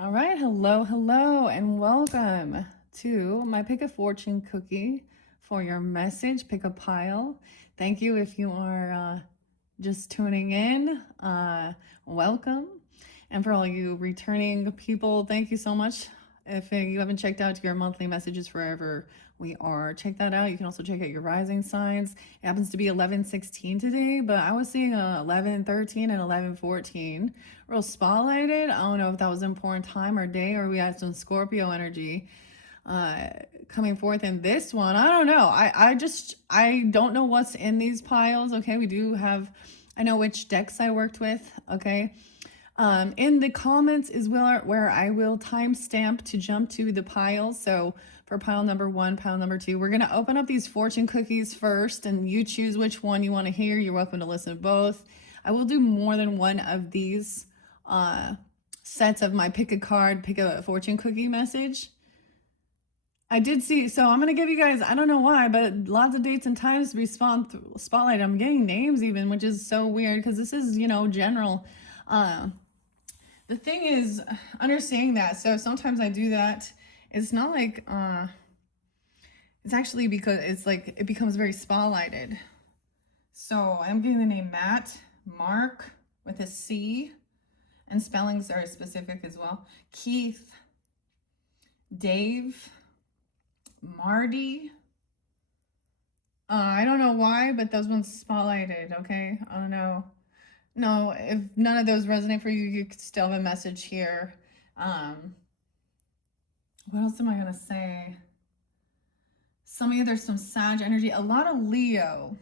All right, hello, and welcome to my Pick a Fortune cookie for your message. Pick a pile. Thank you if you are just tuning in. Welcome. And for all you returning people, thank you so much. If you haven't checked out your monthly messages wherever we are, check that out. You can also check out your rising signs. It happens to be 11/16 today, but I was seeing 11/13 and 11/14 real spotlighted. I don't know if that was an important time or day, or we had some Scorpio energy coming forth in this one. I don't know. I don't know what's in these piles. Okay, we do have, I know which decks I worked with. Okay, in the comments is where I will timestamp to jump to the piles. So for pile number 1, pile number 2, we're gonna open up these fortune cookies first, and you choose which one you want to hear. You're welcome to listen to both. I will do more than one of these sets of my pick a card, pick a fortune cookie message. I did see, so I'm gonna give you guys, I don't know why, but lots of dates and times to be spotlight. I'm getting names even, which is so weird because this is, general. The thing is, understanding that, so sometimes I do that. It's not like, it's actually because it's like, it becomes very spotlighted. So I'm getting the name Matt, Mark with a C, and spellings are specific as well. Keith, Dave, Marty. I don't know why, but those ones spotlighted, okay? I don't know. No, if none of those resonate for you, you could still have a message here. What else am I gonna say? Some of you, there's some Sag energy, a lot of Leo,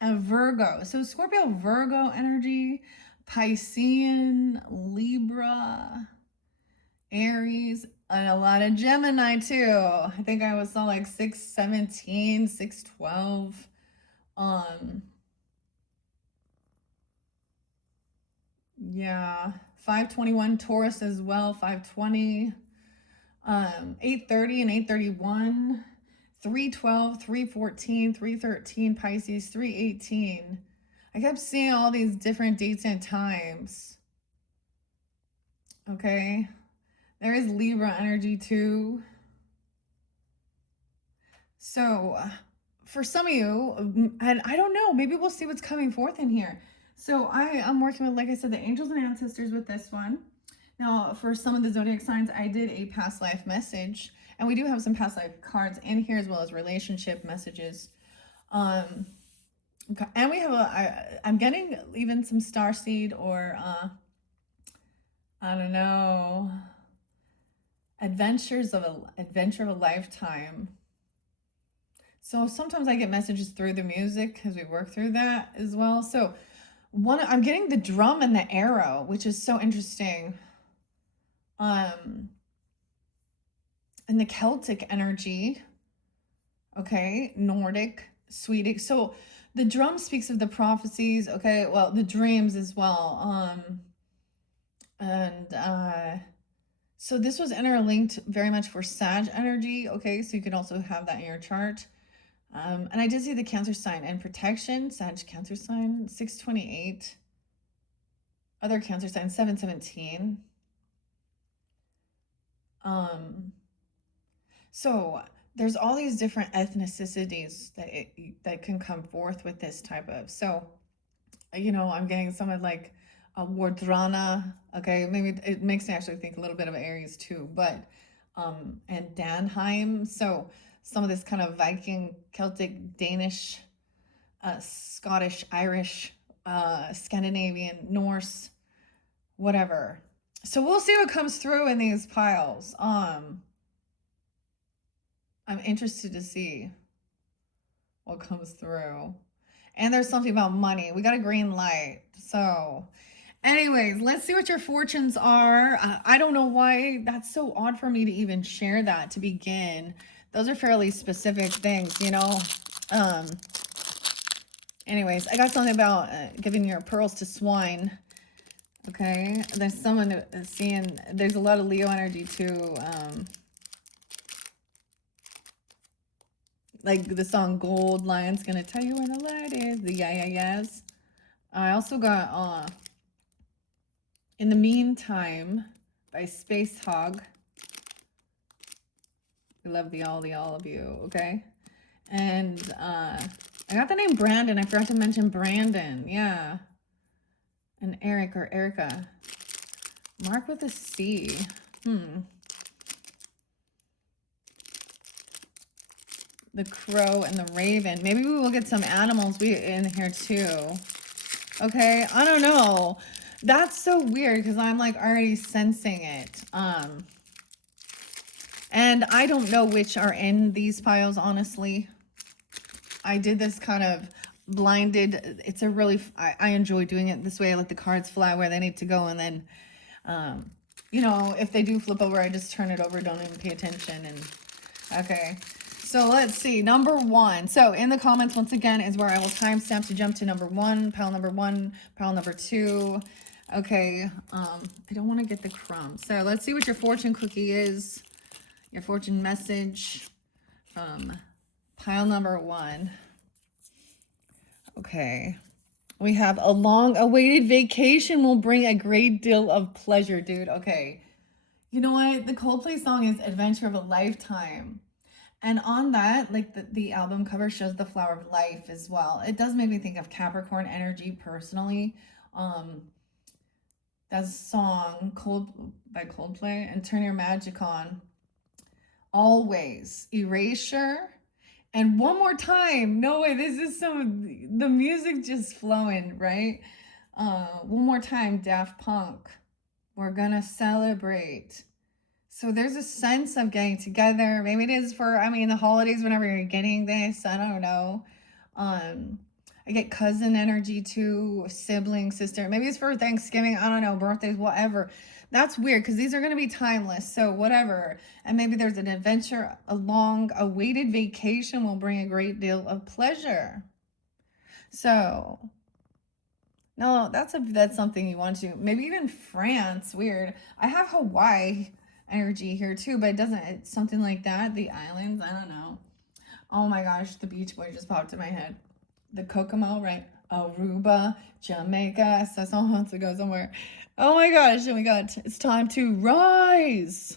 a Virgo. So Scorpio, Virgo energy, Piscean, Libra, Aries, and a lot of Gemini too. I think I saw like 6/17, 6/12. Yeah, 5/21 Taurus as well, 5/20, 8/30 and 8/31, 3/12, 3/14, 3/13 Pisces, 3/18. I kept seeing all these different dates and times. Okay, there is Libra energy too. So for some of you, and I don't know, maybe we'll see what's coming forth in here. So I'm working with, like I said, the angels and ancestors with this one. Now, for some of the zodiac signs, I did a past life message, and we do have some past life cards in here as well as relationship messages. And we have I'm getting even some starseed or I don't know, adventure of a lifetime. So sometimes I get messages through the music because we work through that as well. So I'm getting the drum and the arrow, which is so interesting. And the Celtic energy, okay, Nordic, Swedish. So the drum speaks of the prophecies, okay, well, the dreams as well. So this was interlinked very much for Sag energy, okay, so you can also have that in your chart. And I did see the Cancer sign and protection, Sag Cancer sign, 6/28. Other Cancer sign, 7/17. So there's all these different ethnicities that can come forth with this type of. So, I'm getting someone like Wardrana. Okay, maybe it makes me actually think a little bit of Aries too, but and Danheim. So some of this kind of Viking, Celtic, Danish, Scottish, Irish, Scandinavian, Norse, whatever. So we'll see what comes through in these piles. I'm interested to see what comes through. And there's something about money. We got a green light. So anyways, let's see what your fortunes are. I don't know why that's so odd for me to even share that to begin. Those are fairly specific things, Anyways, I got something about giving your pearls to swine. Okay, there's someone seeing, there's a lot of Leo energy too. Like the song Gold Lion's Gonna Tell You Where the Light Is, the yes. I also got, in the meantime, by Space Hog. We love all of you, okay? And I got the name Brandon. I forgot to mention Brandon. Yeah. And Eric or Erica. Mark with a C. The crow and the raven. Maybe we will get some animals in here too. Okay, I don't know. That's so weird because I'm like already sensing it. And I don't know which are in these piles, honestly. I did this kind of blinded. It's a really, I enjoy doing it this way. I let the cards fly where they need to go. And then, you know, if they do flip over, I just turn it over. Don't even pay attention. And okay. So let's see, number 1. So in the comments, once again, is where I will timestamp to jump to number 1, pile number 1, pile number 2. Okay, I don't want to get the crumbs. So let's see what your fortune cookie is. Your fortune message from pile number 1. Okay. We have a long-awaited vacation will bring a great deal of pleasure, dude. Okay. You know what? The Coldplay song is Adventure of a Lifetime. And on that, like the album cover shows the flower of life as well. It does make me think of Capricorn energy personally. That's a song by Coldplay, and Turn Your Magic On. Always. Erasure. And one more time. No way, this is the music just flowing, right? One more time, Daft Punk. We're gonna celebrate. So there's a sense of getting together. Maybe it is for, I mean, the holidays whenever you're getting this. I don't know. I get cousin energy too, sibling, sister. Maybe it's for Thanksgiving. I don't know, birthdays, whatever. That's weird because these are going to be timeless. So whatever. And maybe there's an adventure, a long-awaited vacation will bring a great deal of pleasure. So, no, that's something you want to. Maybe even France. Weird. I have Hawaii energy here too, but it doesn't. It's something like that. The islands. I don't know. Oh my gosh, the Beach Boy just popped in my head. The Kokomo, right? Aruba, Jamaica. So someone wants to go somewhere. Oh my gosh, and it's time to rise.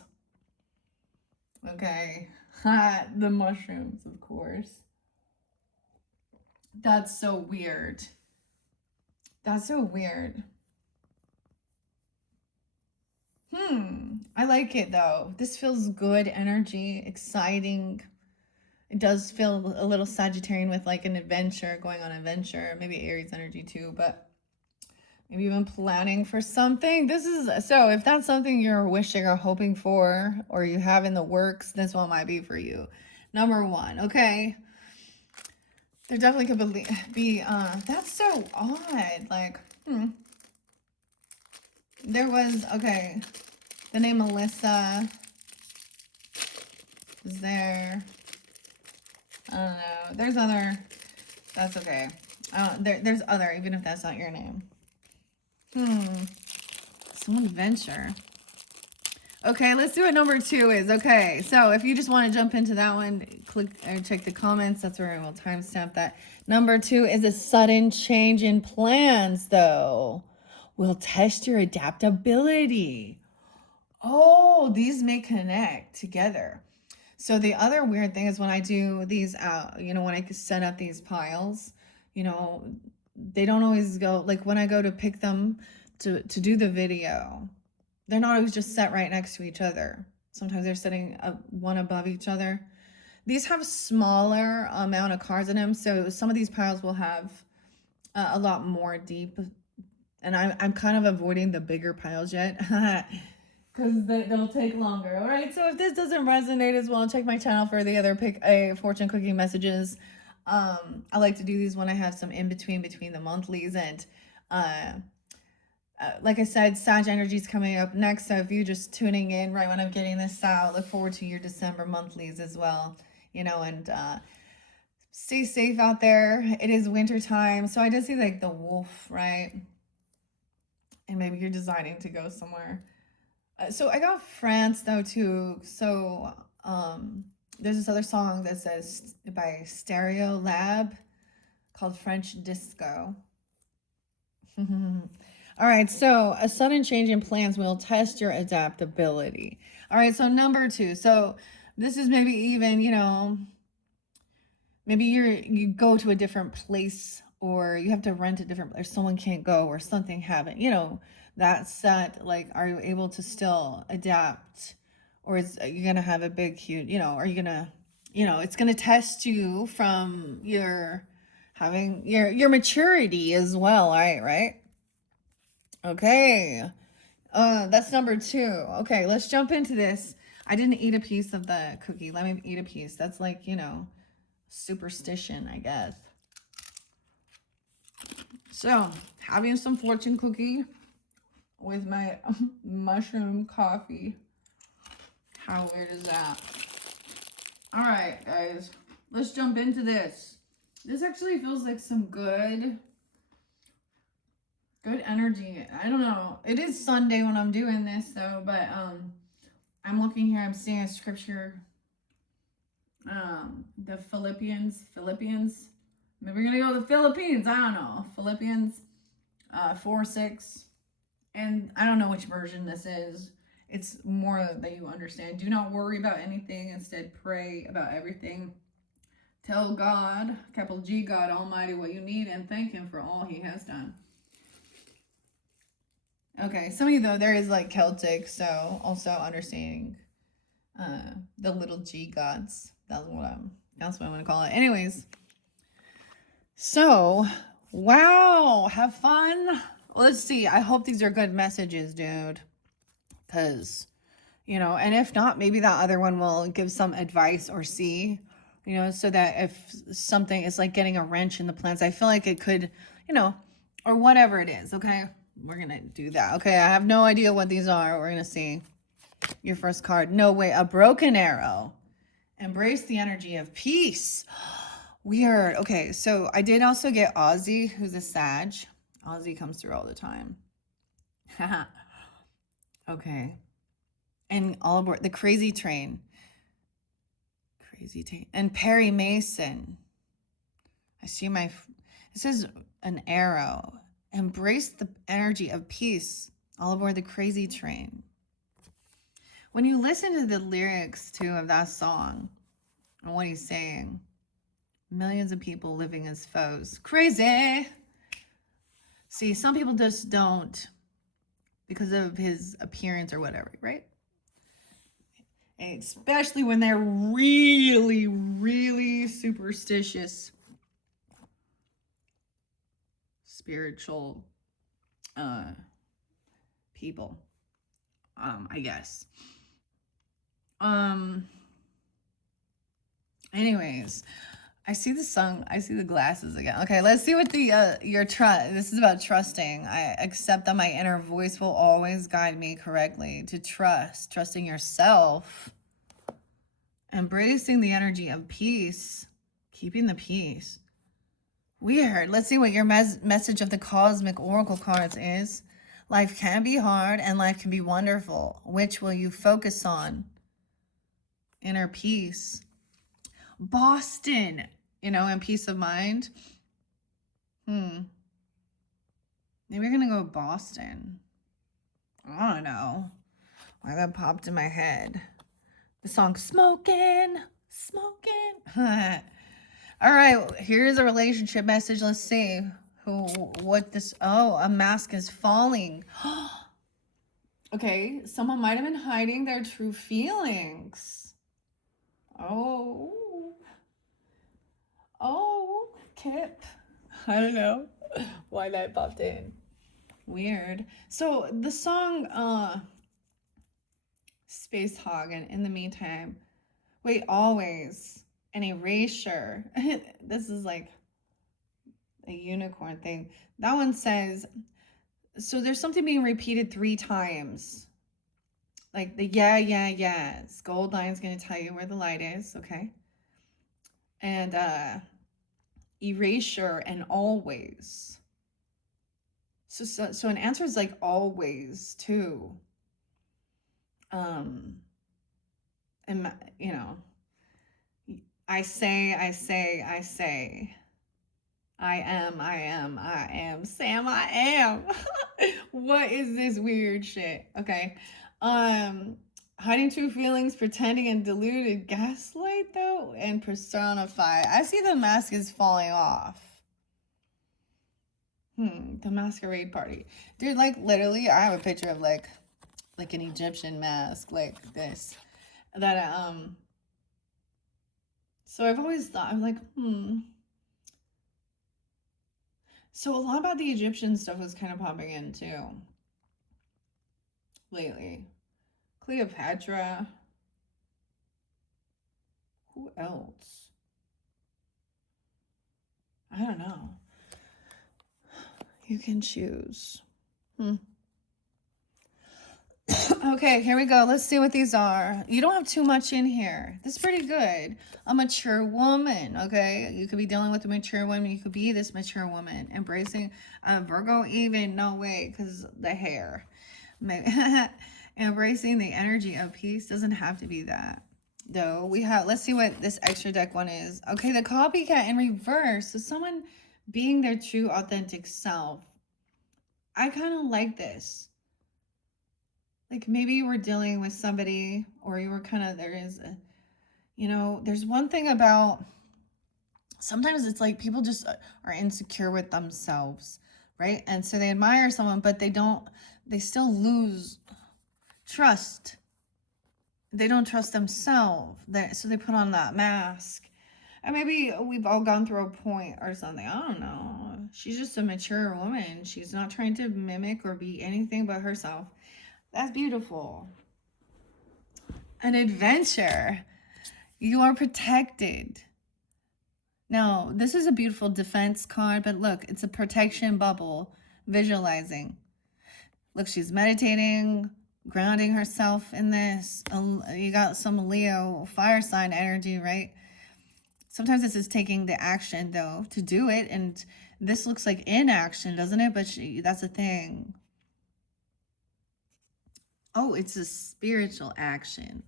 Okay. The mushrooms, of course. That's so weird. That's so weird. I like it though. This feels good energy, exciting. It does feel a little Sagittarian with like an adventure, going on an adventure, maybe Aries energy too, but maybe even planning for something. So if that's something you're wishing or hoping for, or you have in the works, this one might be for you. Number 1, okay. There definitely could be that's so odd. Like, there was, okay, the name Melissa is there. I don't know. There's other. That's okay. There's other, even if that's not your name. Some adventure. Okay, let's do what number 2 is. Okay, so if you just want to jump into that one, click or check the comments. That's where I will timestamp that. Number 2 is a sudden change in plans, though. Will test your adaptability. Oh, these may connect together. So the other weird thing is when I do these you know, when I set up these piles, you know, they don't always go, like when I go to pick them to do the video, they're not always just set right next to each other. Sometimes they're sitting one above each other. These have smaller amount of cards in them, so some of these piles will have a lot more deep, and I'm kind of avoiding the bigger piles yet. Because they'll take longer. All right, so if this doesn't resonate as well, check my channel for the other pick a fortune cookie messages. I like to do these when I have some in between the monthlies, and like I said, Sag energy is coming up next. So if you're just tuning in right when I'm getting this out, look forward to your December monthlies as well. You know, and stay safe out there. It is winter time, so I did see like the wolf, right? And maybe you're deciding to go somewhere. So I got France though too. So there's this other song that says by Stereolab called French Disco. All right, so a sudden change in plans will test your adaptability. All right, so number 2. So this is maybe even, maybe you go to a different place, or you have to rent a different, or someone can't go, or something happened, that set, like, are you able to still adapt? Or is you gonna have a big huge, are you gonna, it's gonna test you from your having your maturity as well. All right. Okay. That's number 2. Okay, let's jump into this. I didn't eat a piece of the cookie. Let me eat a piece. That's like, superstition, I guess. So, having some fortune cookie with my mushroom coffee. How weird is that? All right, guys. Let's jump into this. This actually feels like some good energy. I don't know. It is Sunday when I'm doing this though, but I'm looking here, I'm seeing a scripture. The Philippians. Maybe we're gonna go to the Philippines. I don't know. Philippians 4:6. And I don't know which version this is. It's more that you understand. Do not worry about anything. Instead, pray about everything. Tell God, capital G, God Almighty, what you need, and thank Him for all He has done. Okay, some of you though, there is like Celtic, so also understanding the little G gods. That's what I'm gonna call it. Anyways, so wow, have fun. Let's see. I hope these are good messages, dude. Cause, and if not, maybe that other one will give some advice or see, so that if something is like getting a wrench in the plans, I feel like it could, or whatever it is. Okay, we're gonna do that. Okay, I have no idea what these are. We're gonna see. Your first card. No way, a broken arrow. Embrace the energy of peace. Weird. Okay, so I did also get Ozzy, who's a Sag. Ozzy comes through all the time. Okay. And all aboard the Crazy Train. And Perry Mason. I see this is an arrow. Embrace the energy of peace. All aboard the Crazy Train. When you listen to the lyrics too of that song and what he's saying, millions of people living as foes. Crazy. See, some people just don't because of his appearance or whatever, right? And especially when they're really, really superstitious, spiritual people, I guess. Anyways, I see the song. I see the glasses again. Okay, let's see what the your trust. This is about trusting. I accept that my inner voice will always guide me correctly. To trusting yourself, embracing the energy of peace, keeping the peace. Weird. Let's see what your message of the cosmic oracle cards is. Life can be hard and life can be wonderful. Which will you focus on? Inner peace. Boston, and peace of mind. Maybe we're going to go Boston. I don't know why that popped in my head. The song Smoking. All right, here's a relationship message. Let's see a mask is falling. Okay, someone might have been hiding their true feelings. Oh, Kip. I don't know why that popped in. Weird. So the song Space Hog, and in the meantime, wait, always an erasure. This is like a unicorn thing. That one says, so there's something being repeated 3 times. Like the yes. Gold line's gonna tell you where the light is, okay? And erasure and always. So an answer is like always too. And I say. I am. Sam, I am. What is this weird shit? Okay. Um, Hiding true feelings, pretending and deluded, gaslight though, and personify. I see the mask is falling off. The masquerade party. Dude, like literally, I have a picture of like an Egyptian mask, like this. That so I've always thought, I'm like, So a lot about the Egyptian stuff was kind of popping in too lately. Cleopatra. Who else? I don't know. You can choose. Okay, here we go. Let's see what these are. You don't have too much in here. This is pretty good. A mature woman, okay? You could be dealing with a mature woman. You could be this mature woman. Embracing Virgo even. No way, because the hair. Maybe. Embracing the energy of peace. Doesn't have to be that. Though we have, let's see what this extra deck one is. Okay, the copycat in reverse. So someone being their true authentic self. I kind of like this. Like maybe you were dealing with somebody, or you were kind of, there is a, there's one thing about, sometimes it's like people just are insecure with themselves, right? And so they admire someone, but they still lose trust. They don't trust themselves. So they put on that mask. And maybe we've all gone through a point or something. I don't know. She's just a mature woman. She's not trying to mimic or be anything but herself. That's beautiful. An adventure. You are protected. Now, this is a beautiful defense card, but look, it's a protection bubble. Visualizing. Look, she's meditating, grounding herself in this. You got some Leo fire sign energy, right? Sometimes this is taking the action, though, to do it. And this looks like inaction, doesn't it? But that's a thing. Oh, it's a spiritual action.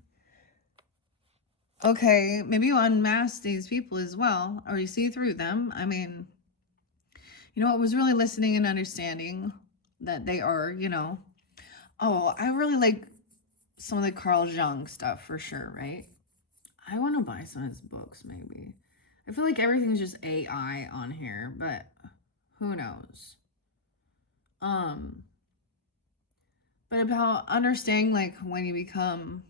Okay, maybe you unmask these people as well, or you see through them. I mean, I was really listening and understanding that they are, Oh, I really like some of the Carl Jung stuff for sure, right? I want to buy some of his books, maybe. I feel like everything's just AI on here, but who knows? But about understanding, like, when you become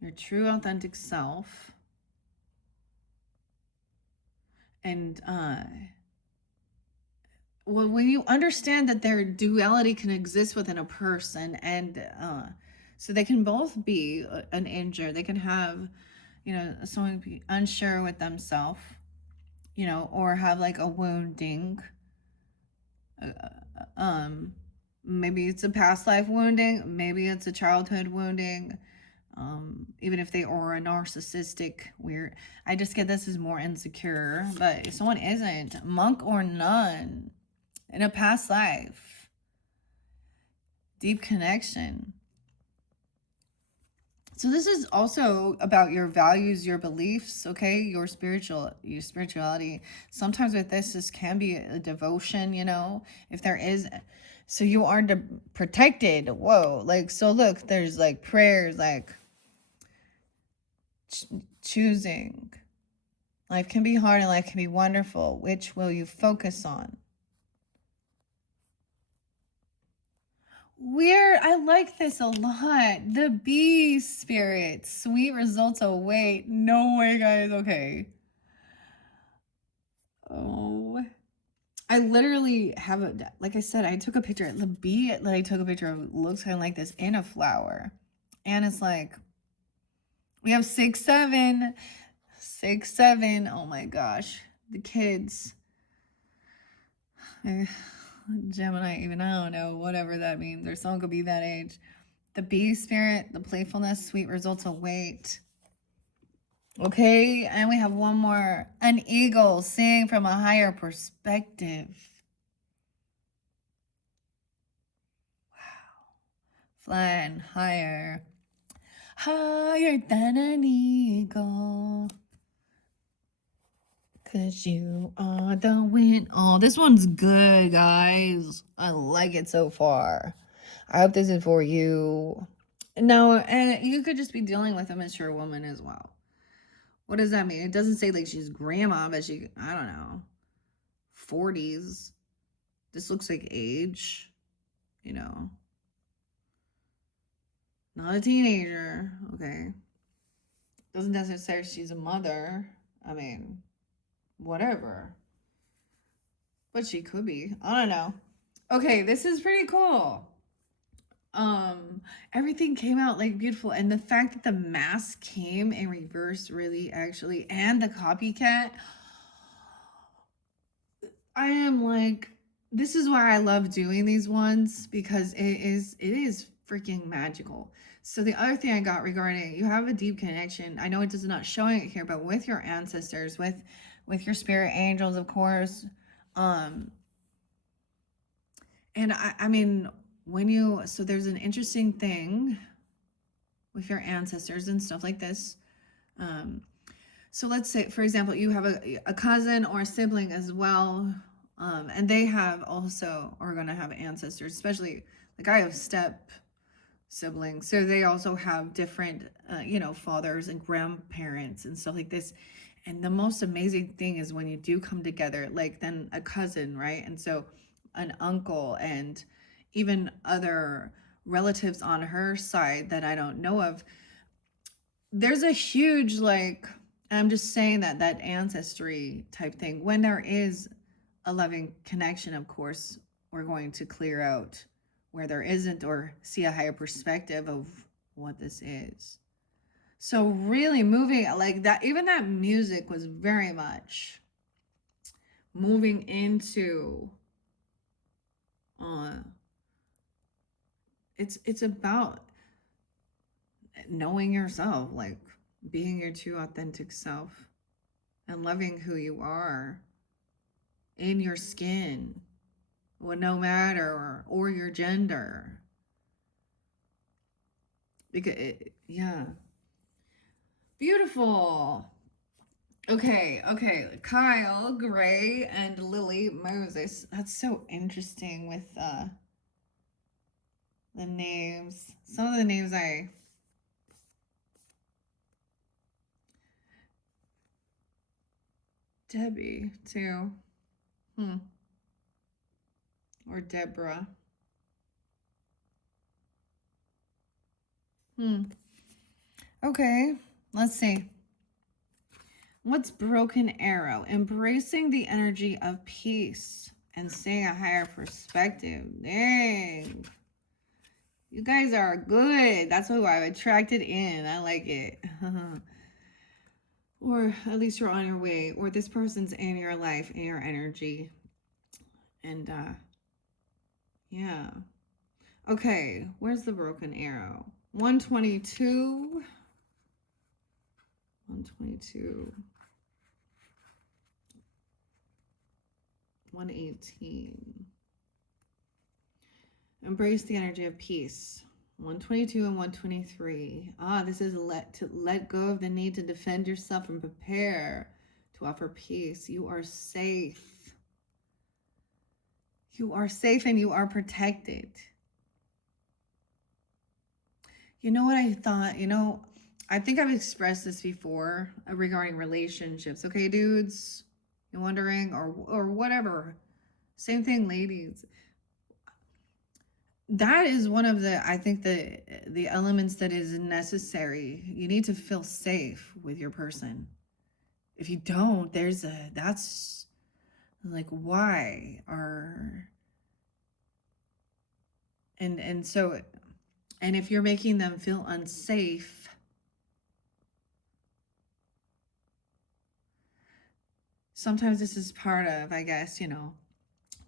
your true authentic self, and well, when you understand that their duality can exist within a person, and so they can both be an injured, they can have, someone be unsure with themselves, or have like a wounding, maybe it's a past life wounding, maybe it's a childhood wounding, even if they are a narcissistic weird, I just get this is more insecure. But if someone isn't, monk or nun, in a past life, deep connection. So this is also about your values, your beliefs, okay? Your spirituality. Sometimes with this can be a devotion, if there is. So you are protected. Whoa. Like, so look, there's like prayers, like choosing. Life can be hard and life can be wonderful. Which will you focus on? Weird. I like this a lot. The bee spirit. Sweet results await. No way, guys. Okay. Oh. I literally have like I said, I took a picture. The bee that I took a picture of looks kind of like this in a flower. And it's like, we have 6, 7. 6, 7. Oh my gosh. The kids. Gemini, even I don't know, whatever that means. Or someone could be that age. The bee spirit, the playfulness, sweet results await. Okay, and we have one more. An eagle, seeing from a higher perspective. Wow. Flying higher. Higher than an eagle. 'cause you are the win. Oh, this one's good, guys. I like it so far. I hope this is for you. No, and you could just be dealing with a mature woman as well. What does that mean? It doesn't say like she's grandma, but she, I don't know, 40s. This looks like age, you know. Not a teenager, okay. Doesn't necessarily she's a mother. I mean, whatever. But she could be. I don't know. Okay, this is pretty cool. Everything came out like beautiful, and the fact that the mask came in reverse really actually, and the copycat, I am like, this is why I love doing these ones, because it is freaking magical. So the other thing I got regarding, you have a deep connection. I know it is not showing it here, but with your ancestors, with your spirit angels, of course. And I mean, when you, so there's an interesting thing with your ancestors and stuff like this. So let's say, for example, you have a cousin or a sibling as well, and they have also are going to have ancestors, especially like I have step siblings, so they also have different, fathers and grandparents and stuff like this. And the most amazing thing is when you do come together, like then a cousin, right? And so an uncle and even other relatives on her side that I don't know of. There's a huge, like, I'm just saying that ancestry type thing. When there is a loving connection, of course, we're going to clear out where there isn't or see a higher perspective of what this is. So really moving like that, even that music was very much moving into it's about knowing yourself, like being your true authentic self and loving who you are in your skin, well, no matter or your gender. Because yeah, beautiful. Okay, Kyle Gray and Lily Moses. That's so interesting with the names. Some of the names Debbie too. Or Deborah. Okay, let's see. What's Broken Arrow? Embracing the energy of peace and seeing a higher perspective. Dang. You guys are good. That's who I've attracted in. I like it. Or at least you're on your way. Or this person's in your life, in your energy. And yeah. Okay, where's the Broken Arrow? 122. 122. 118. Embrace the energy of peace. 122 and 123. This is let go of the need to defend yourself and prepare to offer peace. You are safe. You are safe and you are protected. You know what I thought? I think I've expressed this before regarding relationships. Okay, dudes, you're wondering, or whatever. Same thing, ladies. That is one of I think the elements that is necessary. You need to feel safe with your person. If you don't, that's like, why are, and so, and if you're making them feel unsafe, sometimes this is part of, I guess,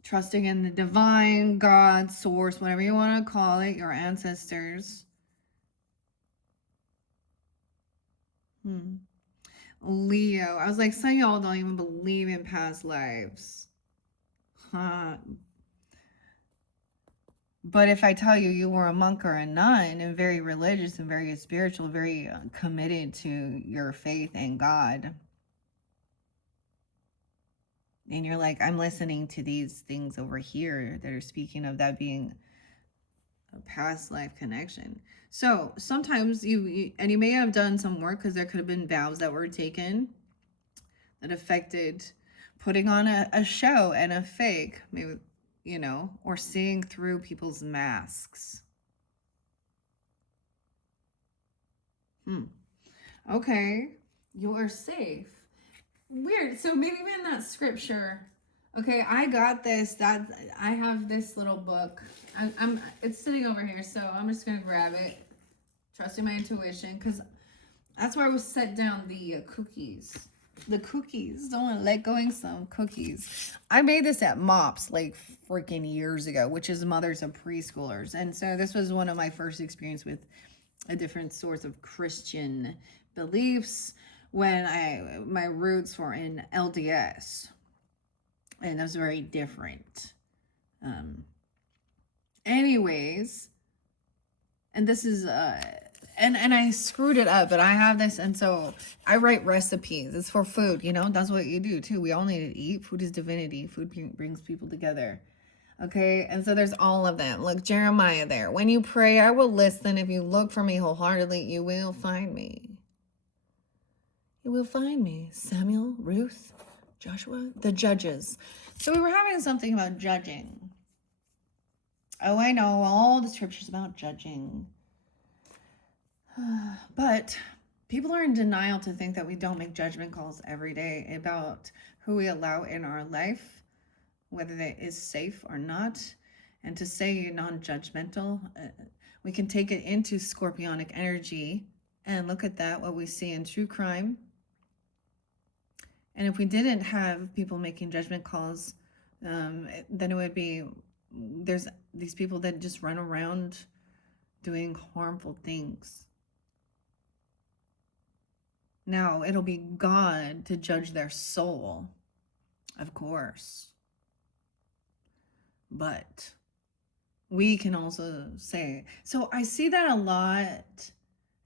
trusting in the divine, God, source, whatever you want to call it, your ancestors. Leo. I was like, some of y'all don't even believe in past lives. But if I tell you you were a monk or a nun and very religious and very spiritual, very committed to your faith and God, And you're like, I'm listening to these things over here that are speaking of that being a past life connection. So sometimes you and you may have done some work because there could have been vows that were taken that affected putting on a show and a fake, maybe, you know, or seeing through people's masks. Okay, you are safe. Weird. So maybe in that scripture. Okay, I got this. That I have this little book. I'm it's sitting over here, so I'm just gonna grab it, trusting my intuition, because that's where I was set down the cookies. The cookies. Don't want to let going some cookies. I made this at MOPS like freaking years ago, which is Mothers of Preschoolers, and so this was one of my first experience with a different source of Christian beliefs when my roots were in LDS, and that was very different. Anyways, and this is and I screwed it up, but I have this, and so I write recipes. It's for food, you know. That's what you do too. We all need to eat. Food is divinity. Food brings people together. Okay, and so there's all of them. Look, Jeremiah there. When you pray, I will listen. If you look for me wholeheartedly, you will find me. You will find me. Samuel, Ruth, Joshua, the judges. So we were having something about judging. Oh, I know all the scriptures about judging. But people are in denial to think that we don't make judgment calls every day about who we allow in our life, whether that is safe or not. And to say non-judgmental, we can take it into scorpionic energy and look at that, what we see in true crime. And if we didn't have people making judgment calls, then it would be, there's these people that just run around doing harmful things. Now, it'll be God to judge their soul, of course. But we can also say, so I see that a lot,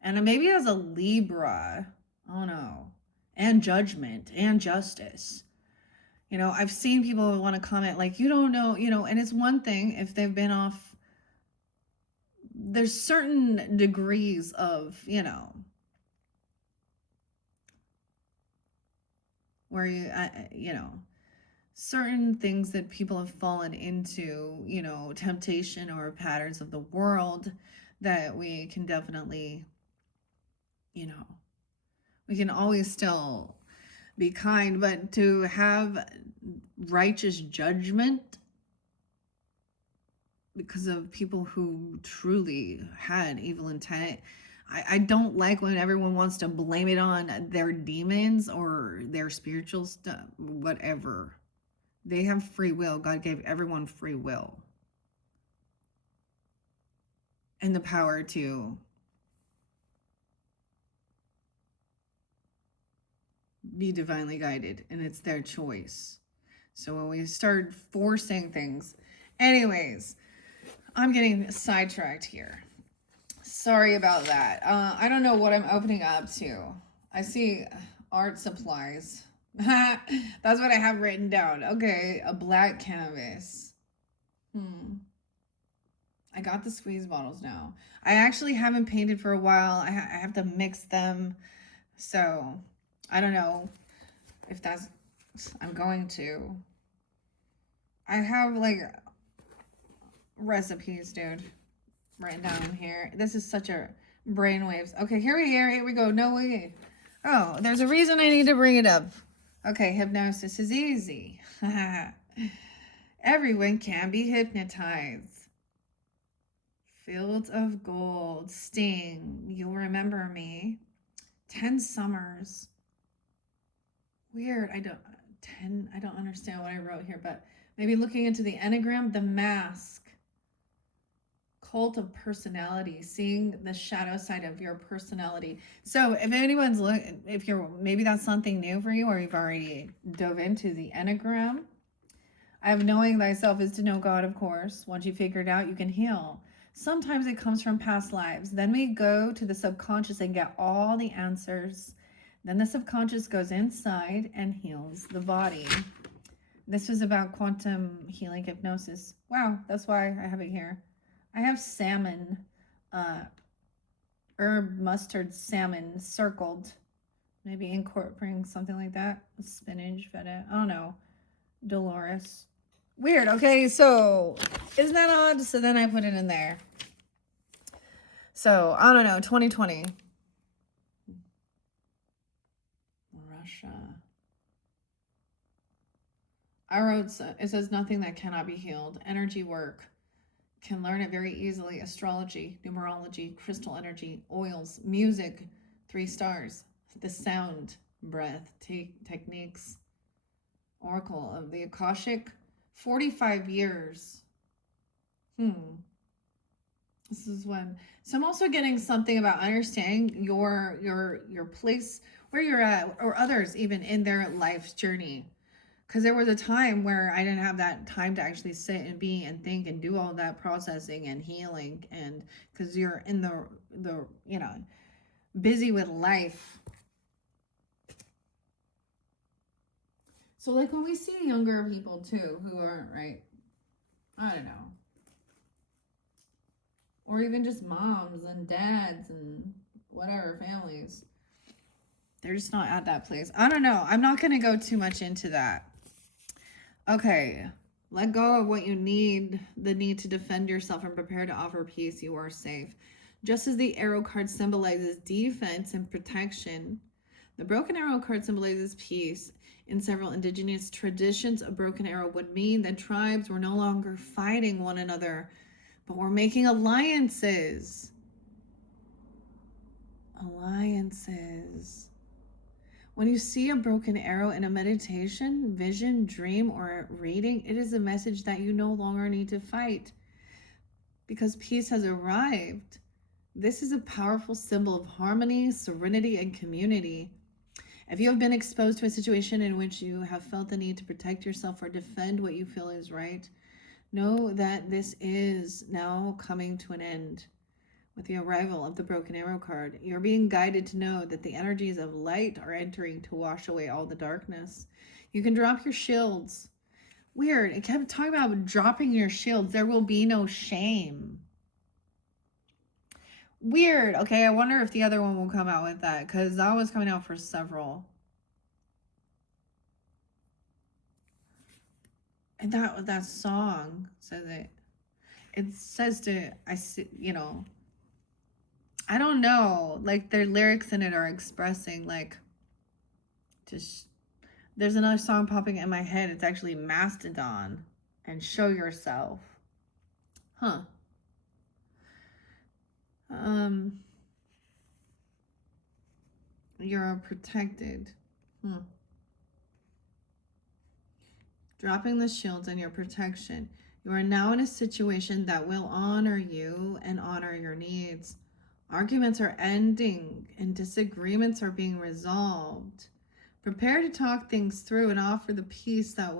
and maybe as a Libra, I don't know, and judgment and justice. You know, I've seen people want to comment like, you don't know, you know, and it's one thing if they've been off, there's certain degrees of, you know, where you know, certain things that people have fallen into, you know, temptation or patterns of the world that we can definitely, you know, we can always still be kind, but to have righteous judgment because of people who truly had evil intent, I don't like when everyone wants to blame it on their demons or their spiritual stuff, whatever. They have free will. God gave everyone free will and the power to be divinely guided, and it's their choice. So when we start forcing things, anyways, I'm getting sidetracked here. Sorry about that. I don't know what I'm opening up to. I see art supplies. That's what I have written down. Okay, a black canvas. I got the squeeze bottles now. I actually haven't painted for a while. I have to mix them. So, I don't know if that's... I'm going to. I have, like, recipes, dude, written down here. This is such a brainwaves. Okay, here we go. No way. Oh, there's a reason I need to bring it up. Okay, hypnosis is easy. Everyone can be hypnotized. Fields of Gold, Sting, You'll Remember Me, 10 Summers. Weird, I don't understand what I wrote here, but maybe looking into the Enneagram, The Mask, Cult of Personality, seeing the shadow side of your personality. So if anyone's maybe that's something new for you, or you've already dove into the Enneagram. I have knowing thyself is to know God, of course. Once you figure it out, you can heal. Sometimes it comes from past lives. Then we go to the subconscious and get all the answers. Then the subconscious goes inside and heals the body. This was about quantum healing hypnosis. Wow, that's why I have it here. I have salmon, uh, herb mustard salmon circled. Maybe incorporating something like that. Spinach, feta. I don't know. Dolores. Weird. Okay, so isn't that odd? So then I put it in there. So I don't know. 2020. Russia. I wrote, it says nothing that cannot be healed. Energy work. Can learn it very easily. Astrology, numerology, crystal energy, oils, music, 3 stars. The sound, breath, techniques. Oracle of the Akashic, 45 years. This is when. So I'm also getting something about understanding your place where you're at, or others even in their life's journey. Because there was a time where I didn't have that time to actually sit and be and think and do all that processing and healing, and because you're in the busy with life. So like when we see younger people too who aren't right, I don't know, or even just moms and dads and whatever families, they're just not at that place. I don't know. I'm not going to go too much into that. Okay. Let go of what you need, the need to defend yourself, and prepare to offer peace. You are safe. Just as the arrow card symbolizes defense and protection, the broken arrow card symbolizes peace. In several indigenous traditions, a broken arrow would mean that tribes were no longer fighting one another, but were making alliances. Alliances. When you see a broken arrow in a meditation, vision, dream, or reading, it is a message that you no longer need to fight because peace has arrived. This is a powerful symbol of harmony, serenity, and community. If you have been exposed to a situation in which you have felt the need to protect yourself or defend what you feel is right, know that this is now coming to an end. With the arrival of the broken arrow card, you're being guided to know that the energies of light are entering to wash away all the darkness. You can drop your shields. Weird. It kept talking about dropping your shields. There will be no shame. Weird. Okay, I wonder if the other one will come out with that, because that was coming out for several. And that song says it. It says I don't know, like their lyrics in it are expressing like just. There's another song popping in my head. It's actually Mastodon and Show Yourself. Huh. You're protected. Dropping the shields and your protection. You are now in a situation that will honor you and honor your needs. Arguments are ending and disagreements are being resolved. Prepare to talk things through and offer the peace that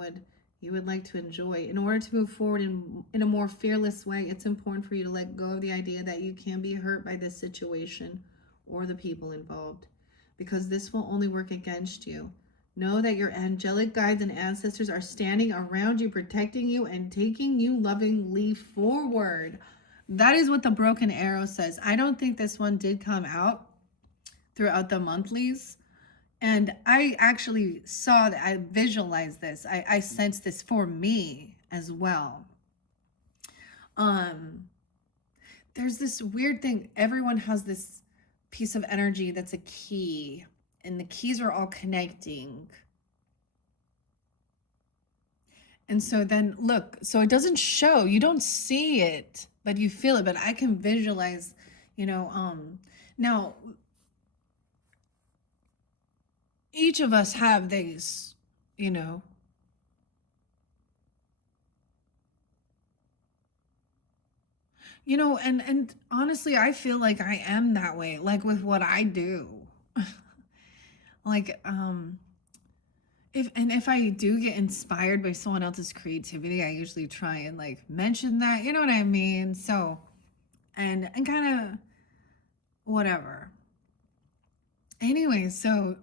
you would like to enjoy. In order to move forward in a more fearless way, it's important for you to let go of the idea that you can be hurt by this situation or the people involved, because this will only work against you. Know that your angelic guides and ancestors are standing around you, protecting you, and taking you lovingly forward. That is what the broken arrow says. I don't think this one did come out throughout the monthlies. And I actually saw that, I visualized this. I sensed this for me as well. There's this weird thing. Everyone has this piece of energy that's a key, and the keys are all connecting. And so then look, so it doesn't show, you don't see it, but you feel it. But I can visualize, now each of us have these, and honestly, I feel like I am that way, like with what I do. Like, if I do get inspired by someone else's creativity, I usually try and like mention that, you know what I mean? So, and kind of whatever. Anyway, so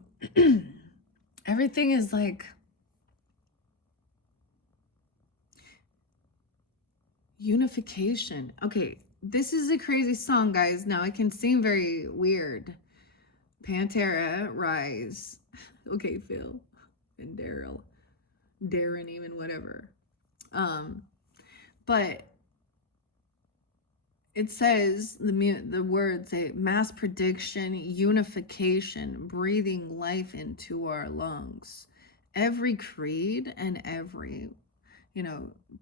everything is like Unification. Okay, this is a crazy song, guys. Now it can seem very weird. Pantera, Rise. Okay, Phil and Daryl, Darren, even whatever. Um, but it says the words say mass prediction, unification, breathing life into our lungs. Every creed and every,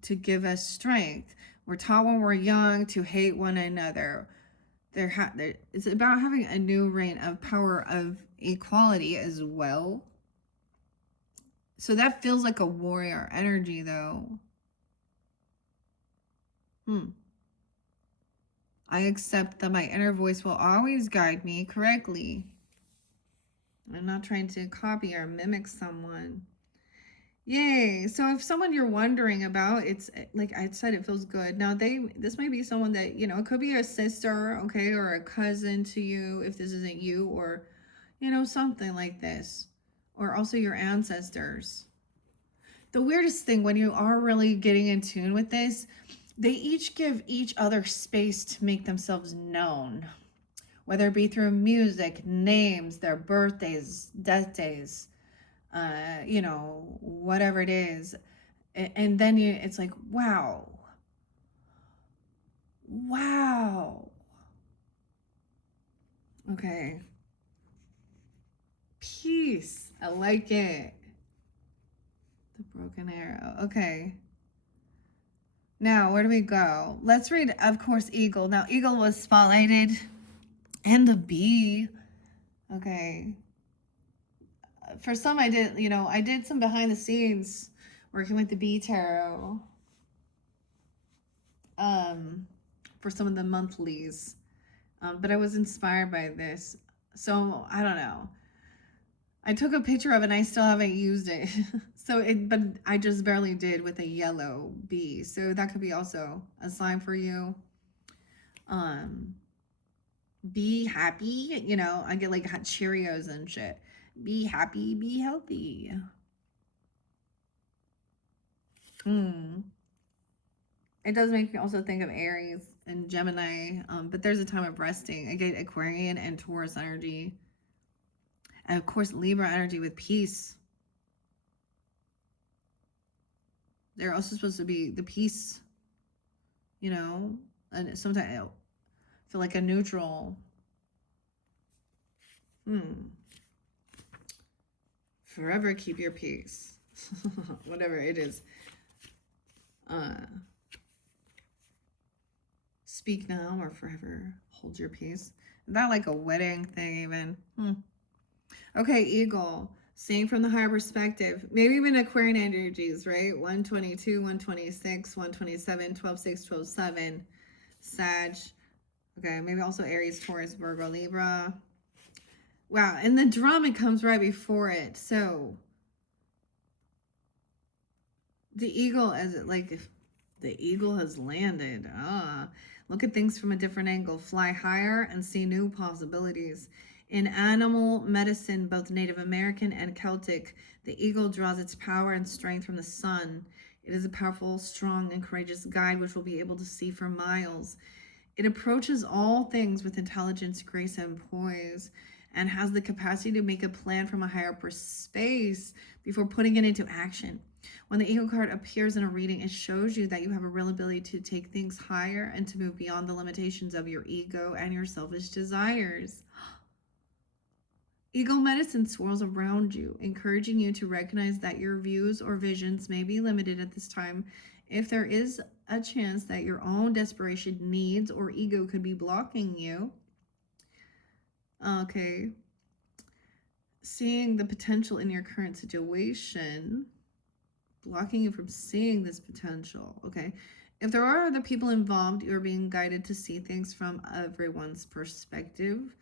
to give us strength. We're taught when we're young to hate one another. It's about having a new reign of power of equality as well. So that feels like a warrior energy, though. I accept that my inner voice will always guide me correctly. I'm not trying to copy or mimic someone. Yay. So if someone you're wondering about, it's like I said, it feels good. Now this might be someone that, it could be a sister, okay, or a cousin to you if this isn't you, or, something like this. Or also your ancestors. The weirdest thing when you are really getting in tune with this, they each give each other space to make themselves known, whether it be through music, names, their birthdays, death days, whatever it is. And then it's like, wow. Okay. Peace. I like it. The broken arrow. Okay. Now, where do we go? Let's read, of course, Eagle. Now, Eagle was spotlighted, and the Bee. Okay. For some, I did some behind the scenes working with the Bee Tarot. For some of the monthlies. But I was inspired by this. So, I don't know. I took a picture of it and I still haven't used it. But I just barely did with a yellow bee. So that could be also a sign for you. Be happy. I get like hot Cheerios and shit. Be happy, be healthy. It does make me also think of Aries and Gemini. But there's a time of resting. I get Aquarian and Taurus energy. And of course, Libra energy with peace. They're also supposed to be the peace, and sometimes I feel like a neutral. Forever keep your peace. Whatever it is. Speak now or forever hold your peace. Is that like a wedding thing even? Okay, Eagle. Seeing from the higher perspective, maybe even Aquarian energies, right? 122, 126, 127, 12, 12, 7, Sag. Okay, maybe also Aries, Taurus, Virgo, Libra. Wow, and the drum, it comes right before it. So the eagle, the eagle has landed. Look at things from a different angle. Fly higher and see new possibilities. In animal medicine, both Native American and Celtic, the eagle draws its power and strength from the sun. It is a powerful, strong, and courageous guide which will be able to see for miles. It approaches all things with intelligence, grace, and poise, and has the capacity to make a plan from a higher space before putting it into action. When the eagle card appears in a reading, it shows you that you have a real ability to take things higher and to move beyond the limitations of your ego and your selfish desires. Eagle medicine swirls around you, encouraging you to recognize that your views or visions may be limited at this time. If there is a chance that your own desperation, needs, or ego could be blocking you. Okay. Seeing the potential in your current situation, blocking you from seeing this potential. Okay. If there are other people involved, you're being guided to see things from everyone's perspective.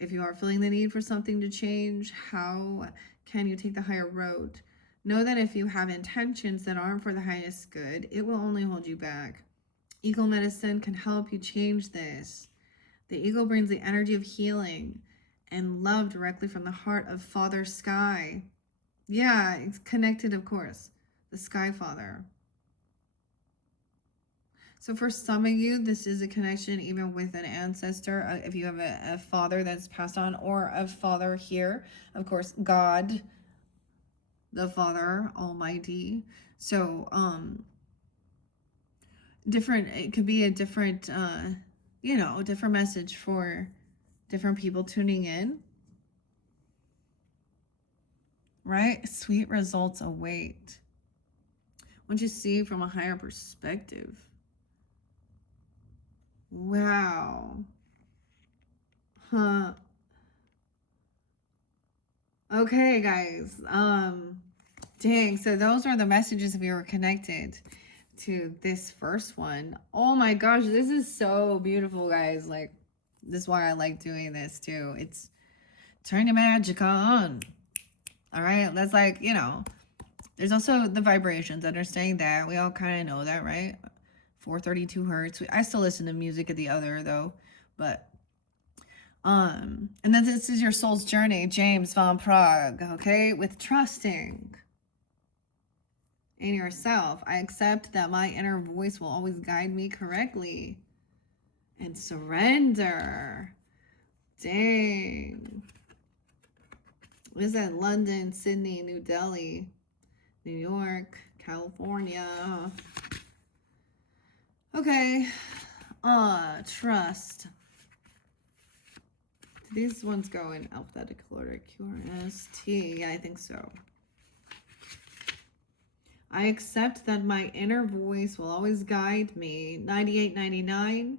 If you are feeling the need for something to change, how can you take the higher road? Know that if you have intentions that aren't for the highest good, it will only hold you back. Eagle medicine can help you change this. The eagle brings the energy of healing and love directly from the heart of Father Sky. Yeah, it's connected, of course. The Sky Father. So for some of you, this is a connection even with an ancestor. If you have a father that's passed on, or a father here, of course, God, the Father Almighty. So different, it could be a different different message for different people tuning in, right? Sweet results await. Once you see from a higher perspective. Wow. Huh. Okay, guys. Dang. So those are the messages if you were connected to this first one. Oh my gosh, this is so beautiful, guys. Like, this is why I like doing this too. It's turn your magic on. All right. That's like, there's also the vibrations. Understanding that. We all kind of know that, right? 432 hertz. I still listen to music at the other though, but and then this is your soul's journey, James Van Prague, okay? With trusting in yourself. I accept that my inner voice will always guide me correctly. And surrender. Dang. What is that? London, Sydney, New Delhi, New York, California. Okay. Trust. These ones go in alphabetical order. Q, R, S, T. Yeah, I think so. I accept that my inner voice will always guide me. 9899.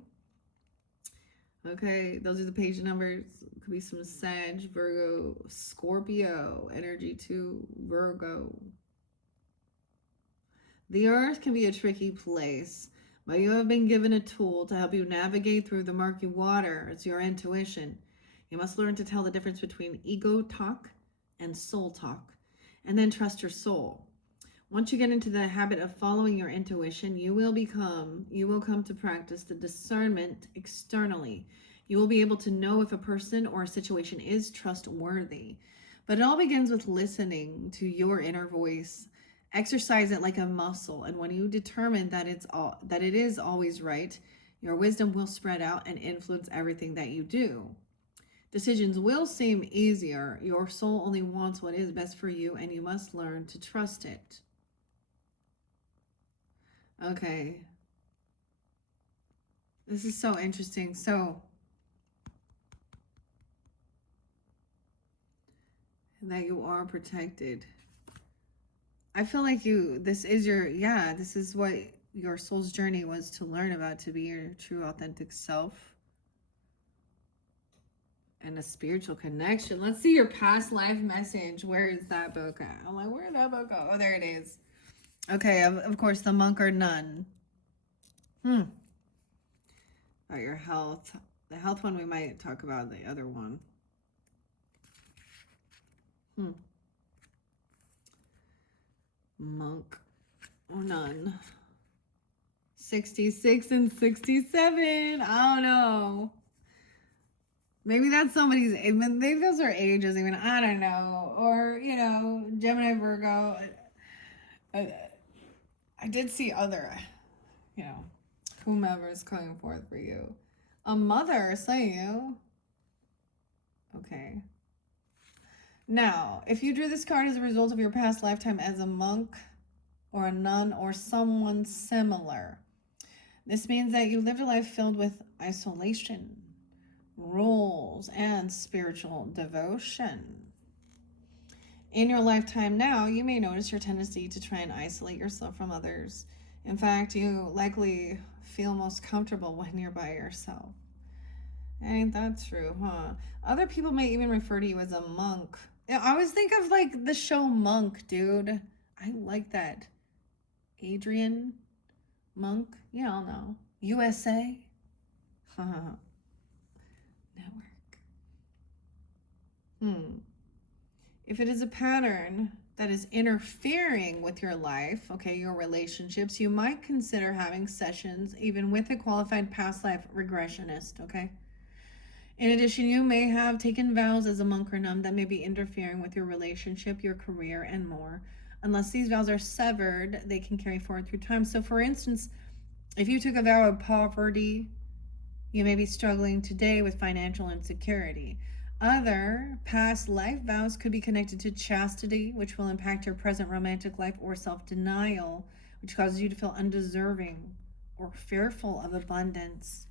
Okay, those are the page numbers. Could be some Sag, Virgo, Scorpio, energy 2, Virgo. The earth can be a tricky place, but you have been given a tool to help you navigate through the murky water. It's your intuition. You must learn to tell the difference between ego talk and soul talk, and then trust your soul. Once you get into the habit of following your intuition, you will come to practice the discernment externally. You will be able to know if a person or a situation is trustworthy. But it all begins with listening to your inner voice. Exercise it like a muscle, and when you determine that it is always right, your wisdom will spread out and influence everything that you do. Decisions will seem easier. Your soul only wants what is best for you, and you must learn to trust it. Okay. This is so interesting. So, that you are protected. I feel like this is what your soul's journey was to learn about, to be your true authentic self. And a spiritual connection. Let's see your past life message. Where is that book at? I'm like, where did that book go? Oh, there it is. Okay, of course, the monk or nun. About your health. The health one, we might talk about the other one. Monk or nun. 66 and 67. I don't know. Maybe that's somebody's, maybe those are ages even, I don't know. Or, Gemini, Virgo. I did see other, whomever is coming forth for you. A mother, say you. Okay. Now, if you drew this card as a result of your past lifetime as a monk or a nun or someone similar, this means that you lived a life filled with isolation, rules, and spiritual devotion. In your lifetime now, you may notice your tendency to try and isolate yourself from others. In fact, you likely feel most comfortable when you're by yourself. Ain't that true, huh? Other people may even refer to you as a monk. I always think of like the show Monk, dude. I like that. Adrian Monk. Yeah, I'll know. USA. Network. If it is a pattern that is interfering with your life, okay, your relationships, you might consider having sessions even with a qualified past life regressionist, okay? In addition, you may have taken vows as a monk or nun that may be interfering with your relationship, your career, and more. Unless these vows are severed, they can carry forward through time. So, for instance, If you took a vow of poverty, you may be struggling today with financial insecurity. Other past life vows could be connected to chastity, which will impact your present romantic life, or self denial, which causes you to feel undeserving or fearful of abundance.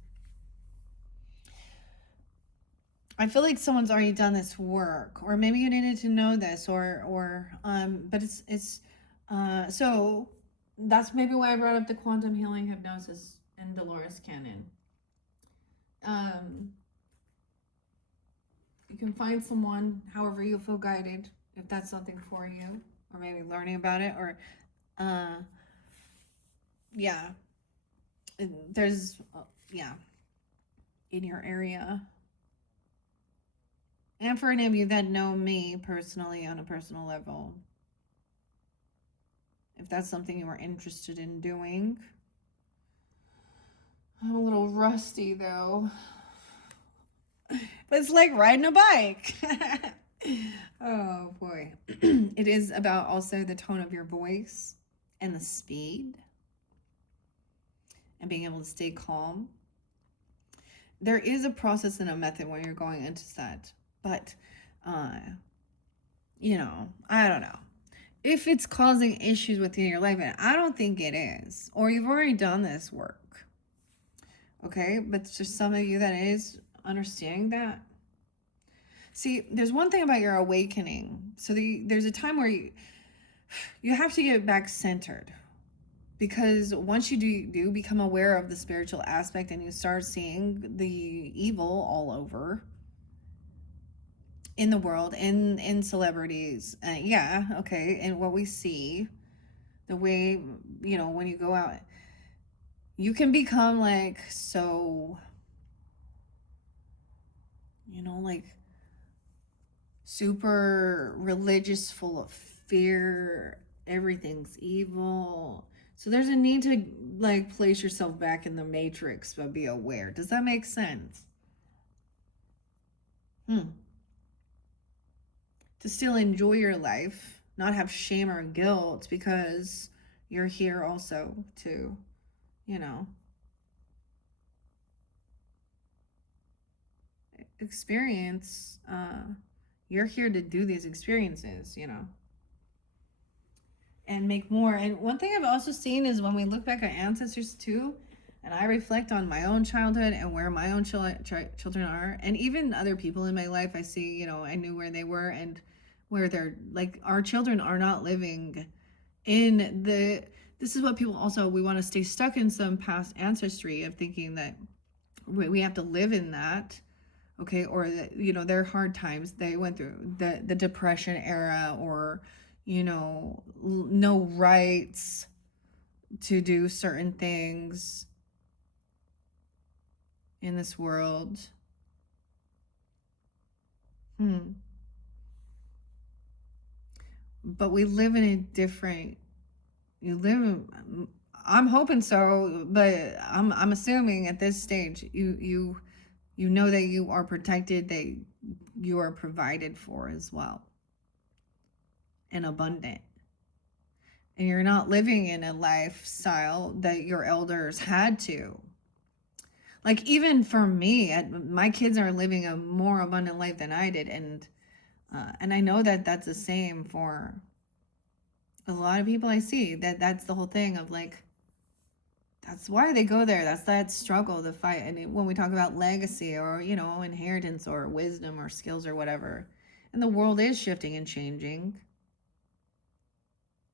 I feel like someone's already done this work, or maybe you needed to know this, but so that's maybe why I brought up the quantum healing hypnosis and Dolores Cannon. Um, you can find someone, however you feel guided, if that's something for you, or maybe learning about it, or, uh, yeah, there's, yeah, in your area. And for any of you that know me personally on a personal level, if that's something you are interested in doing. I'm a little rusty though. But it's like riding a bike. Oh boy. It is about also the tone of your voice and the speed and being able to stay calm. There is a process and a method when you're going into set, but uh, I don't know. If it's causing issues within your life, and I don't think it is, or you've already done this work, okay? But for some of you that is understanding that. See, there's one thing about your awakening. So there's a time where you have to get back centered, because once you do become aware of the spiritual aspect and you start seeing the evil all over in the world, in celebrities, yeah, okay, and what we see, the way, when you go out, you can become like so, like super religious, full of fear, everything's evil. So there's a need to like place yourself back in the matrix, but be aware. Does that make sense? To still enjoy your life, not have shame or guilt, because you're here also to, you know, experience. You're here to do these experiences, and make more. And one thing I've also seen is when we look back at ancestors too, and I reflect on my own childhood and where my own children are, and even other people in my life, I see, I knew where they were and where they're like, our children are not living in this is what people also, we want to stay stuck in some past ancestry of thinking that we have to live in that, okay, or that, their hard times they went through, the depression era, or no rights to do certain things in this world. But we live in a different, you live in, I'm hoping so, but I'm assuming at this stage you know that you are protected, that you are provided for as well, and abundant. And you're not living in a lifestyle that your elders had to. Like, even for me, my kids are living a more abundant life than I did, and I know that that's the same for a lot of people I see. That's the whole thing of like, that's why they go there. That's that struggle, the fight. And when we talk about legacy, or inheritance, or wisdom, or skills, or whatever, and the world is shifting and changing,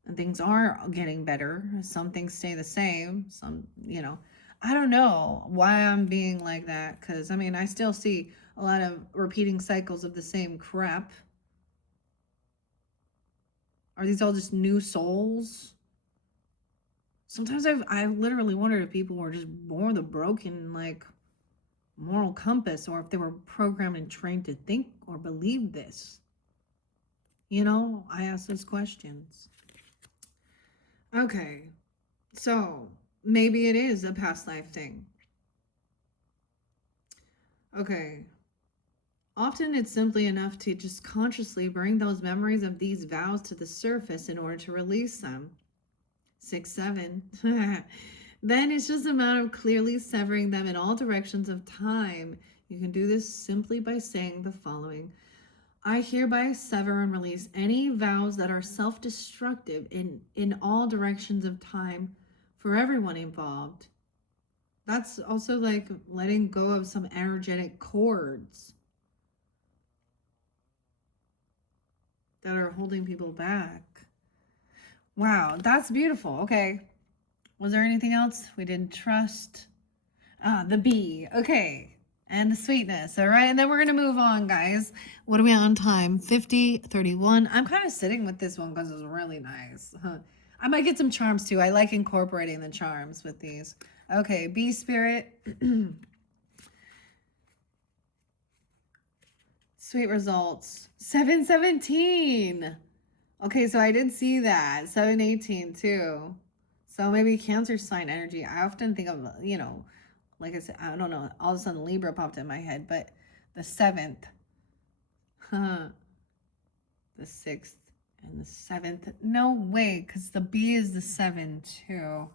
and things are getting better. Some things stay the same. Some, I don't know why I'm being like that, because I still see a lot of repeating cycles of the same crap. Are these all just new souls? Sometimes I've literally wondered if people were just born with a broken, like, moral compass, or if they were programmed and trained to think or believe this. I ask those questions. Okay, so maybe it is a past life thing. Okay. Often it's simply enough to just consciously bring those memories of these vows to the surface in order to release them. 6, 7. Then it's just a matter of clearly severing them in all directions of time. You can do this simply by saying the following: I hereby sever and release any vows that are self-destructive in all directions of time for everyone involved. That's also like letting go of some energetic cords that are holding people back. Wow, that's beautiful. Okay. Was there anything else we didn't trust? Ah, the bee. Okay. And the sweetness. All right. And then we're going to move on, guys. What are we on time? 50:31. I'm kind of sitting with this one because it's really nice. I might get some charms too. I like incorporating the charms with these. Okay. Bee spirit. Sweet results. 717. Okay. So I did see that. 718 too. So maybe Cancer sign energy. I often think of, like I said, I don't know, all of a sudden Libra popped in my head, but the 7th, the 6th, and the 7th. No way, because the B is the 7 too.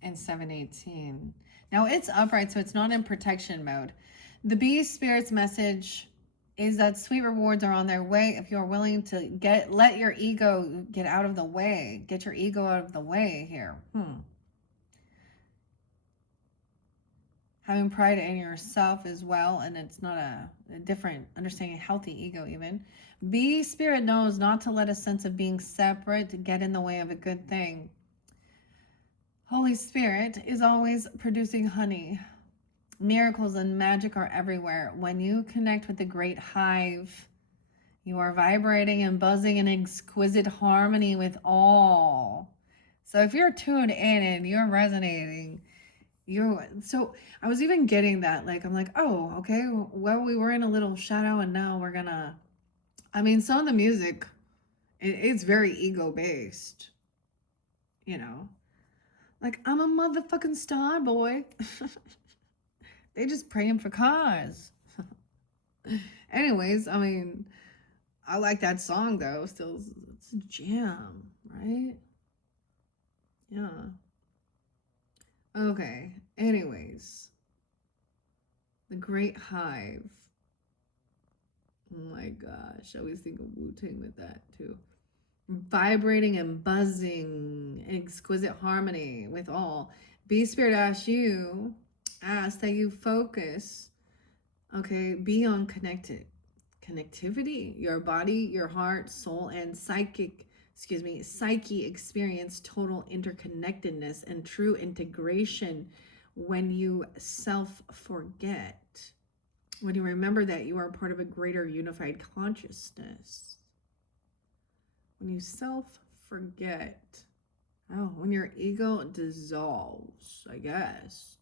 And 718. Now it's upright, so it's not in protection mode. The bee spirit's message is that sweet rewards are on their way if you're willing to let your ego get out of the way. Get your ego out of the way here. Having pride in yourself as well, and it's not a different understanding, a healthy ego even. Bee spirit knows not to let a sense of being separate get in the way of a good thing. Holy Spirit is always producing honey. Miracles and magic are everywhere. When you connect with the great hive, you are vibrating and buzzing in exquisite harmony with all. So if you're tuned in and you're resonating, so I was even getting that, like, I'm like, oh, okay, well, we were in a little shadow and now we're gonna, some of the music, it's very ego based, like, I'm a motherfucking star boy. They just praying for cars. Anyways, I like that song though. Still, it's a jam, right? Yeah. Okay. Anyways, the Great Hive. Oh my gosh, I always think of Wu-Tang with that too. Vibrating and buzzing, exquisite harmony with all. Bee Spirit asks that you focus, okay, be on connectivity, your body, your heart, soul, and psyche experience total interconnectedness and true integration when you self-forget. When you remember that you are part of a greater unified consciousness. When you self-forget. Oh, when your ego dissolves, I guess.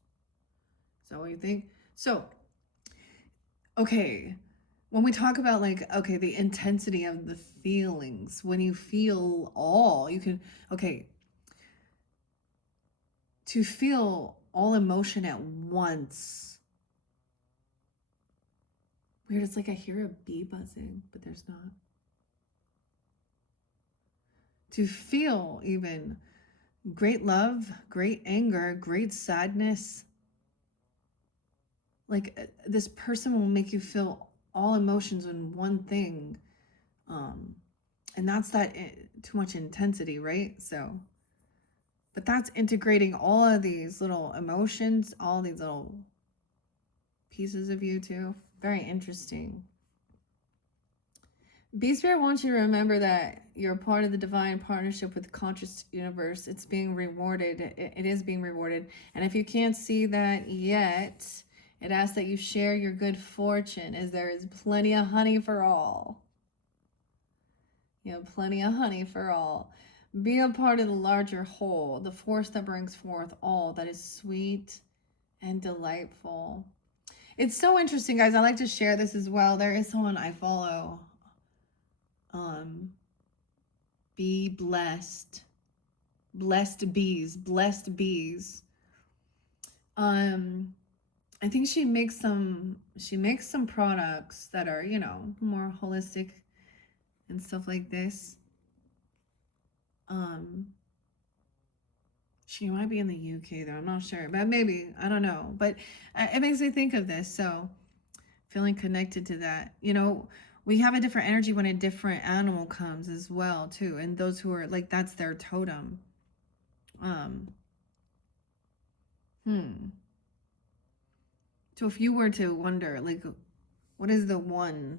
Is that what you think? So, okay, when we talk about the intensity of the feelings, when you feel all, you can, to feel all emotion at once. Weird, it's like I hear a bee buzzing, but there's not. To feel even great love, great anger, great sadness. Like this person will make you feel all emotions in one thing. And that's too much intensity, right? So, but that's integrating all of these little emotions, all these little pieces of you too. Very interesting. Bee Spirit wants you to remember that you're part of the divine partnership with the conscious universe. It's being rewarded. It is being rewarded. And if you can't see that yet, it asks that you share your good fortune, as there is plenty of honey for all. You have plenty of honey for all. Be a part of the larger whole, the force that brings forth all that is sweet and delightful. It's so interesting, guys. I like to share this as well. There is someone I follow. Be blessed. Blessed bees. I think she makes some products that are, more holistic and stuff like this. She might be in the UK though. I'm not sure, but maybe. I don't know. But it makes me think of this. So feeling connected to that. You know, we have a different energy when a different animal comes as well too. And those who are like that's their totem. Um So if you were to wonder, like, what is the one?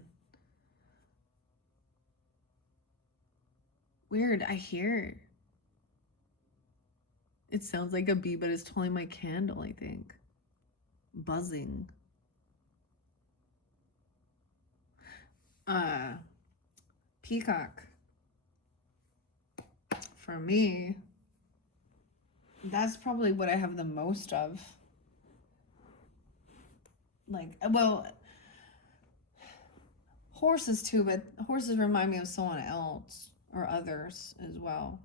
Weird, I hear. It sounds like a bee, but it's totally my candle, I think. Buzzing. Peacock. For me, that's probably what I have the most of. Like, well, horses too, but horses remind me of someone else or others as well.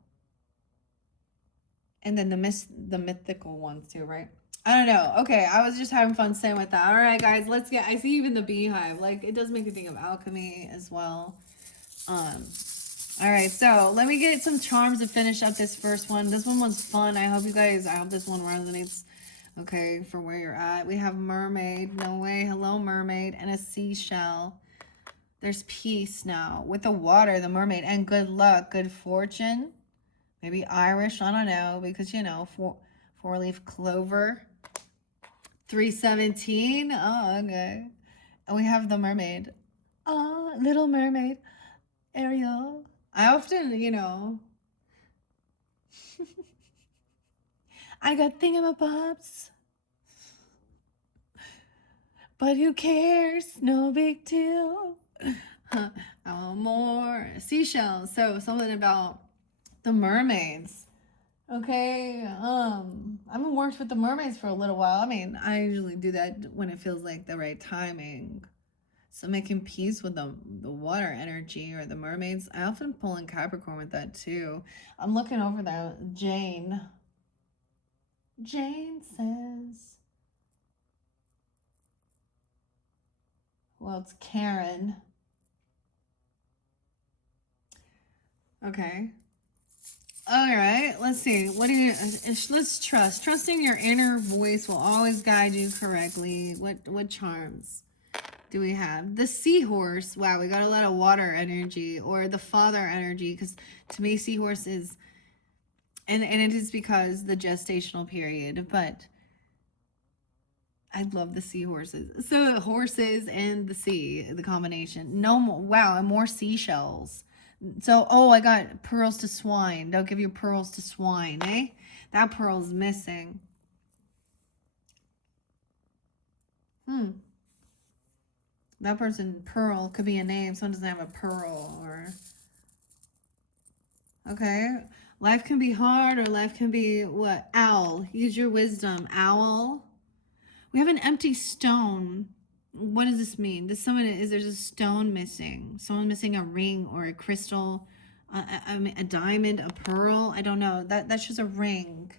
And then the mythical ones too, right? I don't know. Okay, I was just having fun saying with that. All right, guys, let's get. I see even the beehive. Like it does make me think of alchemy as well. All right, so let me get some charms to finish up this first one. This one was fun. I hope this one resonates. Okay, for where you're at. We have mermaid. No way. Hello, mermaid, and a seashell. There's peace now with the water, the mermaid, and good luck, good fortune. Maybe Irish. I don't know because you know four-leaf clover. 317. Oh, okay. And we have the mermaid. Oh, Little Mermaid. Ariel. I often, you know, I got thingamabobs. But who cares? No big deal. I want more. Seashells. So something about the mermaids. Okay. I haven't worked with the mermaids for a little while. I mean, I usually do that when it feels like the right timing. So making peace with the water energy or the mermaids. I often pull in Capricorn with that too. I'm looking over there. Jane. Jane says. Well, it's Karen. Okay. All right. Let's see. What do you? Let's trust. Trusting your inner voice will always guide you correctly. What charms do we have? The seahorse. Wow, we got a lot of water energy or the father energy because to me seahorse is, and it is because the gestational period, but. I love the seahorses. So horses and the sea, the combination. No more. Wow, and more seashells. So, oh, I got pearls to swine. Don't give your pearls to swine, eh? That pearl's missing. That person, Pearl, could be a name. Someone doesn't have a pearl or... Okay. Life can be hard or life can be what? Owl. Use your wisdom. Owl. We have an empty stone. What does this mean? There's a stone missing? Someone missing a ring or a crystal, a diamond, a pearl? I don't know. That's just a ring.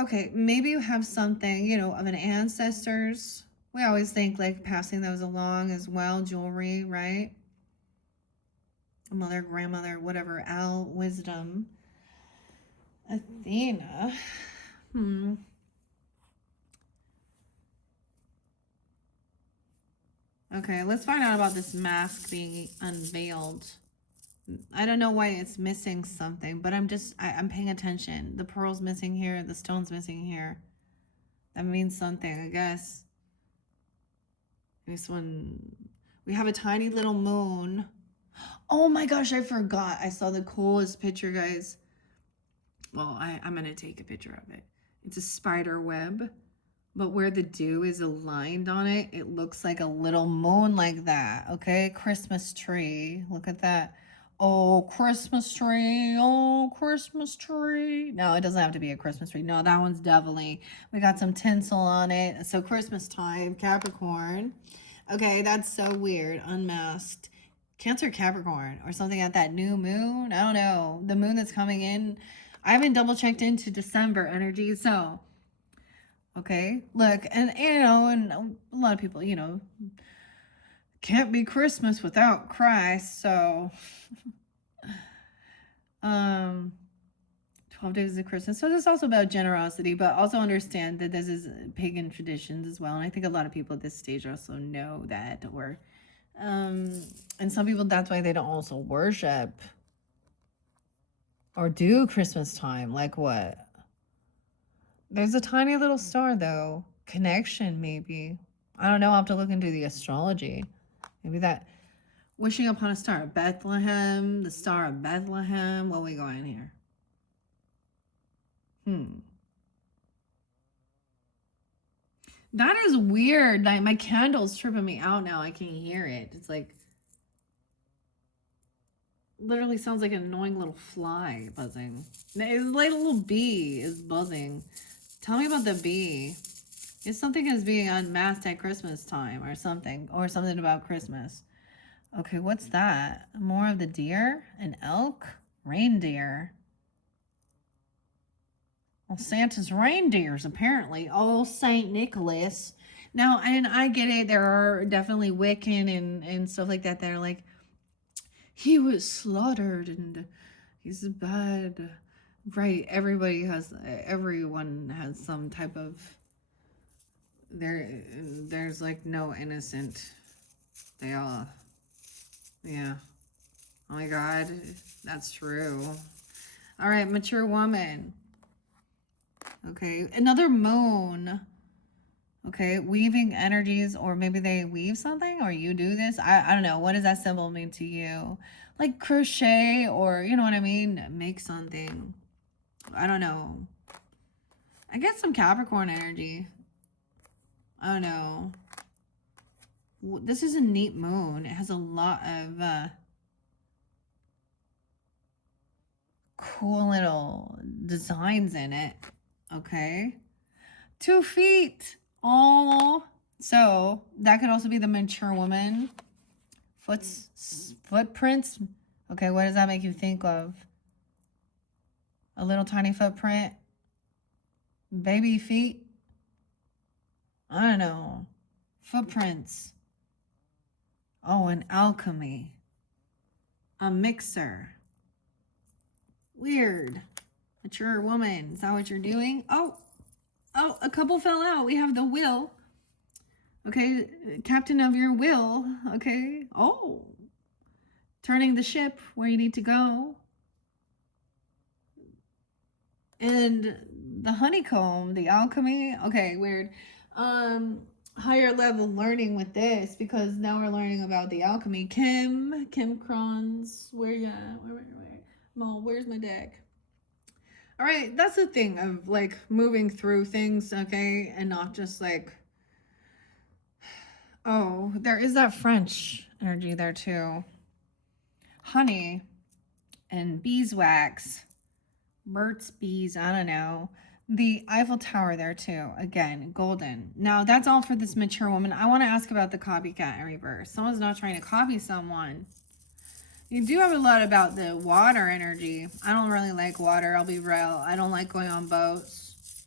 Okay, maybe you have something, you know, of an ancestors. We always think like passing those along as well, jewelry, right? Mother, grandmother, whatever, owl, wisdom. Athena. Okay, let's find out about this mask being unveiled. I don't know why it's missing something, but I'm paying attention. The pearl's missing here, the stone's missing here. That means something, I guess. This one, we have a tiny little moon. Oh my gosh, I forgot. I saw the coolest picture, guys. Well, I'm going to take a picture of it. It's a spider web, but where the dew is aligned on it, it looks like a little moon like that, okay? Christmas tree. Look at that. Oh, Christmas tree. Oh, Christmas tree. No, it doesn't have to be a Christmas tree. No, that one's definitely, we got some tinsel on it. So Christmas time, Capricorn. Okay, that's so weird. Unmasked. Cancer Capricorn or something at that new moon. I don't know. The moon that's coming in. I haven't double checked into December energy. So, okay, look, and you know, and a lot of people, you know, can't be Christmas without Christ. So, Um, 12 days of Christmas. So this is also about generosity, but also understand that this is pagan traditions as well. And I think a lot of people at this stage also know that, or and some people, that's why they don't also worship or do Christmas time. Like what? There's a tiny little star though. Connection, maybe. I don't know. I'll have to look into the astrology. Maybe that wishing upon a star. Bethlehem, the Star of Bethlehem. What are we going here? That is weird. Like my candle's tripping me out now. I can't hear it. It's like literally sounds like an annoying little fly buzzing. It's like a little bee is buzzing. Tell me about the bee. If something is being unmasked at Christmas time or something about Christmas. Okay, what's that? More of the deer? An elk? Reindeer. Well, Santa's reindeers, apparently. Oh, Saint Nicholas. Now, and I get it. There are definitely Wiccan and stuff like that that are like, he was slaughtered and he's bad. Right. Everyone has some type of, there's like no innocent. They all, yeah. Oh my God. That's true. All right. Mature woman. Okay, another moon. Okay, weaving energies, or maybe they weave something, or you do this. I don't know. What does that symbol mean to you? Like crochet, or you know what I mean? Make something. I don't know. I get some Capricorn energy. I don't know. This is a neat moon. It has a lot of cool little designs in it. Okay. 2 feet. Oh, so that could also be the mature woman. Footprints. Okay, what does that make you think of? A little tiny footprint. Baby feet. I don't know. Footprints. Oh, an alchemy. A mixer. Weird. Mature woman. Is that what you're doing? Oh, a couple fell out. We have the will. Okay, captain of your will. Okay. Oh, turning the ship where you need to go. And the honeycomb, the alchemy. Okay, weird. Higher level learning with this because now we're learning about the alchemy. Kim Kron's. Where ya? Where? Mo, where's my deck? All right, that's the thing of like moving through things, okay, and not just like, oh, there is that French energy there too. Honey and beeswax, Burt's Bees, I don't know. The Eiffel Tower there too, again, golden. Now that's all for this mature woman. I want to ask about the copycat in reverse. Someone's not trying to copy someone. You do have a lot about the water energy. I don't really like water, I'll be real. I don't like going on boats.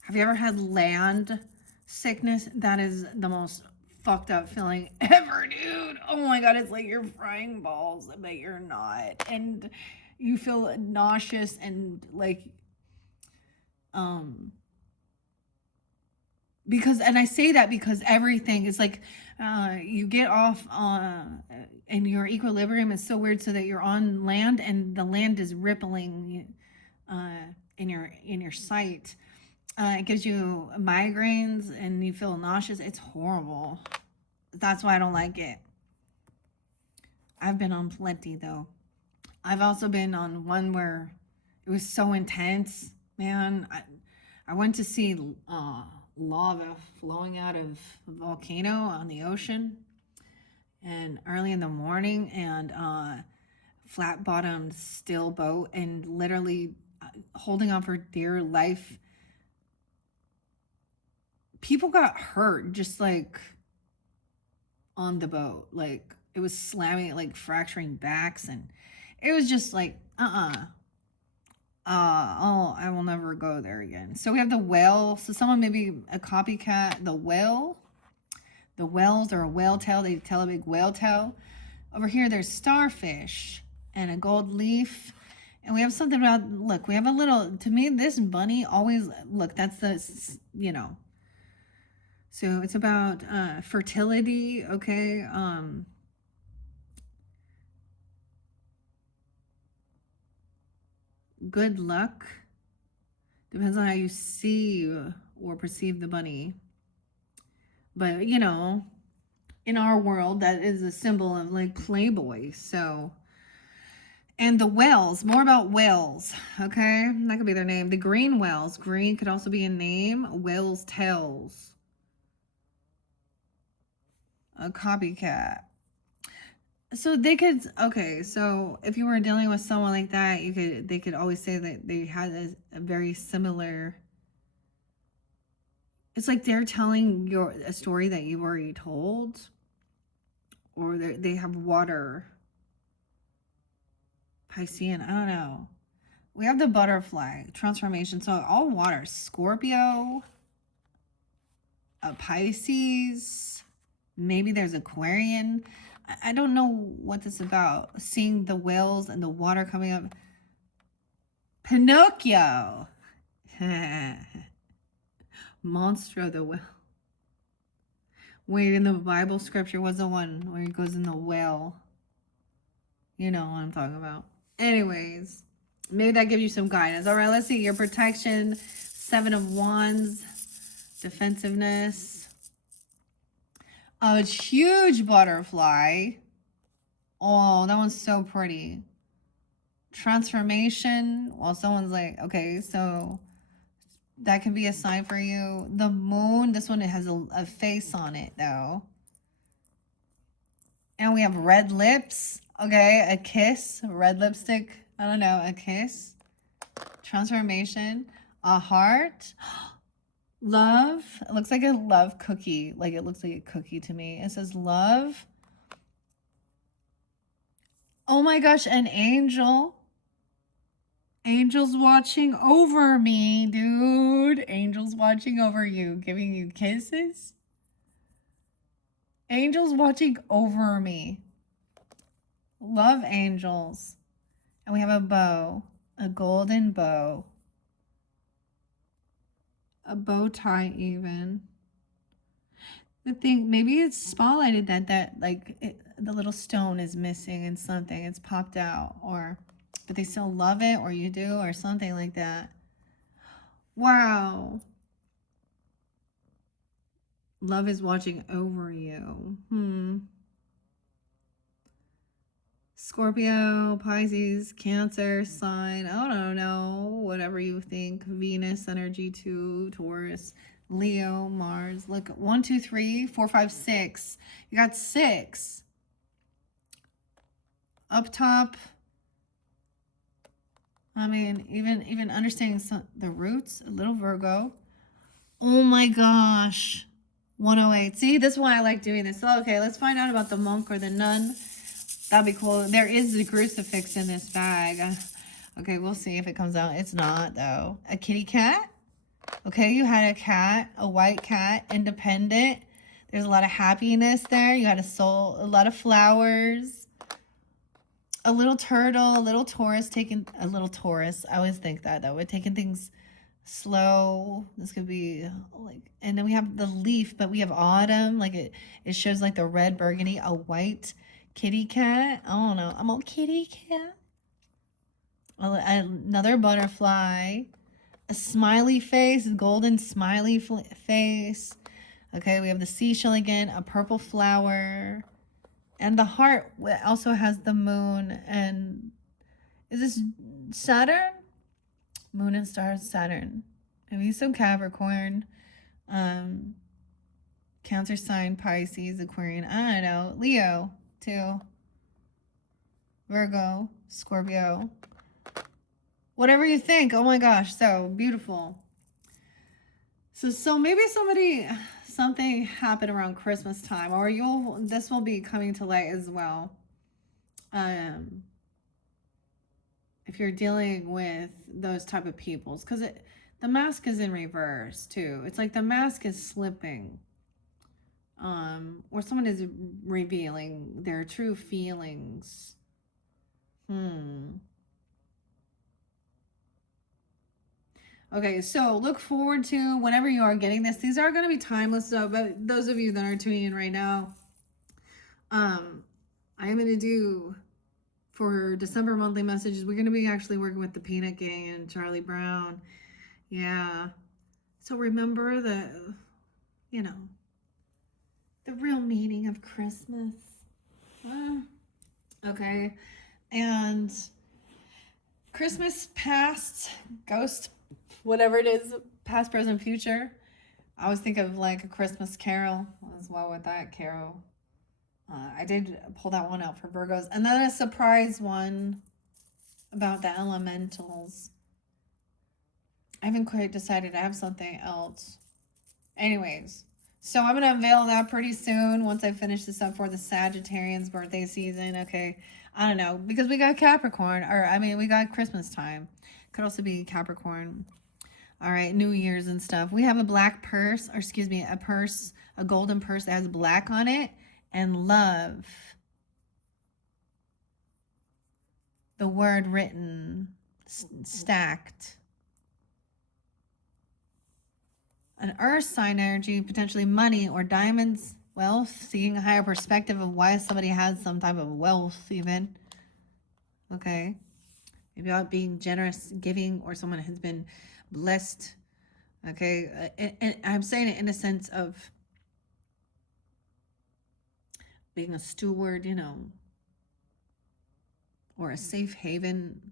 Have you ever had land sickness? That is the most fucked up feeling ever, dude. Oh my God, it's like you're frying balls, but you're not. And you feel nauseous and like, because, and I say that because everything is like, you get off and your equilibrium is so weird so that you're on land and the land is rippling in your sight. It gives you migraines and you feel nauseous. It's horrible. That's why I don't like it. I've been on plenty though. I've also been on one where it was so intense, man. I went to see lava flowing out of a volcano on the ocean and early in the morning, and flat bottomed still boat, and literally holding on for dear life. People got hurt just like on the boat, like it was slamming, like fracturing backs, and it was just like oh, I will never go there again. So we have the whale. So someone maybe a copycat. The whale. The whales are a whale tail. They tell a big whale tail. Over here, there's starfish and a gold leaf. And we have something about, look, we have a little, to me, this bunny always, look, that's the, so it's about fertility, okay? Good luck. Depends on how you see or perceive the bunny. But, in our world, that is a symbol of like Playboy. So, and the whales, more about whales, okay? That could be their name. The green whales. Green could also be a name. Whales' tails. A copycat. So they could, okay, so if you were dealing with someone like that, they could always say that they had a very similar, it's like they're telling a story that you've already told, or they have water. Piscean, I don't know. We have the butterfly transformation. So all water. Scorpio, a Pisces, maybe there's Aquarian. I don't know what this is about. Seeing the whales and the water coming up. Pinocchio. Monstro the whale. Wait, in the Bible scripture was the one where he goes in the whale. You know what I'm talking about. Anyways, maybe that gives you some guidance. All right, let's see. Your protection, 7 of Wands, defensiveness. A huge butterfly. Oh, that one's so pretty. Transformation. Well, someone's like, okay, so that can be a sign for you. The moon, this one, it has a face on it, though. And we have red lips. Okay, a kiss, red lipstick. I don't know, a kiss. Transformation, a heart. Love. It looks like a love cookie. Like it looks like a cookie to me. It says love. Oh my gosh, an angel. Angels watching over me, dude. Angels watching over you, giving you kisses. Angels watching over me. Love angels. And we have a bow, a golden bow. A bow tie even. The thing, maybe it's spotlighted that like the little stone is missing and something. It's popped out, or but they still love it, or you do, or something like that. Wow. Love is watching over you. Scorpio, Pisces, Cancer, sign. I don't know. Whatever you think. Venus energy too. Taurus, Leo, Mars. Look, 1, 2, 3, 4, 5, 6. You got 6. Up top. I mean, even understanding the roots. A little Virgo. Oh my gosh. 108. See, this is why I like doing this. So, okay, let's find out about the monk or the nun. That'd be cool. There is the crucifix in this bag. Okay, we'll see if it comes out. It's not, though. A kitty cat. Okay, you had a cat, a white cat, independent. There's a lot of happiness there. You had a soul, a lot of flowers. A little turtle, a little Taurus taking, a little Taurus. I always think that, though. We're taking things slow. This could be like, and then we have the leaf, but we have autumn. Like it shows like the red burgundy, a white kitty cat. I don't know. I'm a kitty cat. Another butterfly. A smiley face, golden smiley face. Okay, we have the seashell again, a purple flower. And the heart also has the moon. And is this Saturn? Moon and stars, Saturn. Maybe some Capricorn. Cancer sign, Pisces, Aquarian. I don't know. Leo, too. Virgo, Scorpio. Whatever you think. Oh my gosh, so beautiful. So maybe something happened around Christmas time, or this will be coming to light as well. If you're dealing with those type of peoples, because the mask is in reverse too. It's like the mask is slipping. Or someone is revealing their true feelings. Okay, so look forward to whenever you are getting this. These are going to be timeless, though, but those of you that are tuning in right now, I'm going to do for December monthly messages, we're going to be actually working with the Peanut Gang and Charlie Brown. Yeah. So remember the, you know, the real meaning of Christmas. Okay. And Christmas past, ghost, whatever it is, past, present, future. I always think of like A Christmas Carol as well with that carol. I did pull that one out for Virgos. And then a surprise one about the elementals. I haven't quite decided. I have something else. Anyways, so I'm going to unveil that pretty soon once I finish this up for the Sagittarians birthday season. Okay. I don't know. Because we got Capricorn. Or, I mean, we got Christmas time. Could also be Capricorn. All right. New Year's and stuff. We have a black purse. Or, excuse me, a purse. A golden purse that has black on it. And love. The word written. Stacked. An earth sign energy, potentially money or diamonds, wealth, seeing a higher perspective of why somebody has some type of wealth even. Okay. Maybe about being generous, giving, or someone has been blessed. Okay. And I'm saying it in a sense of being a steward, you know, or a safe haven.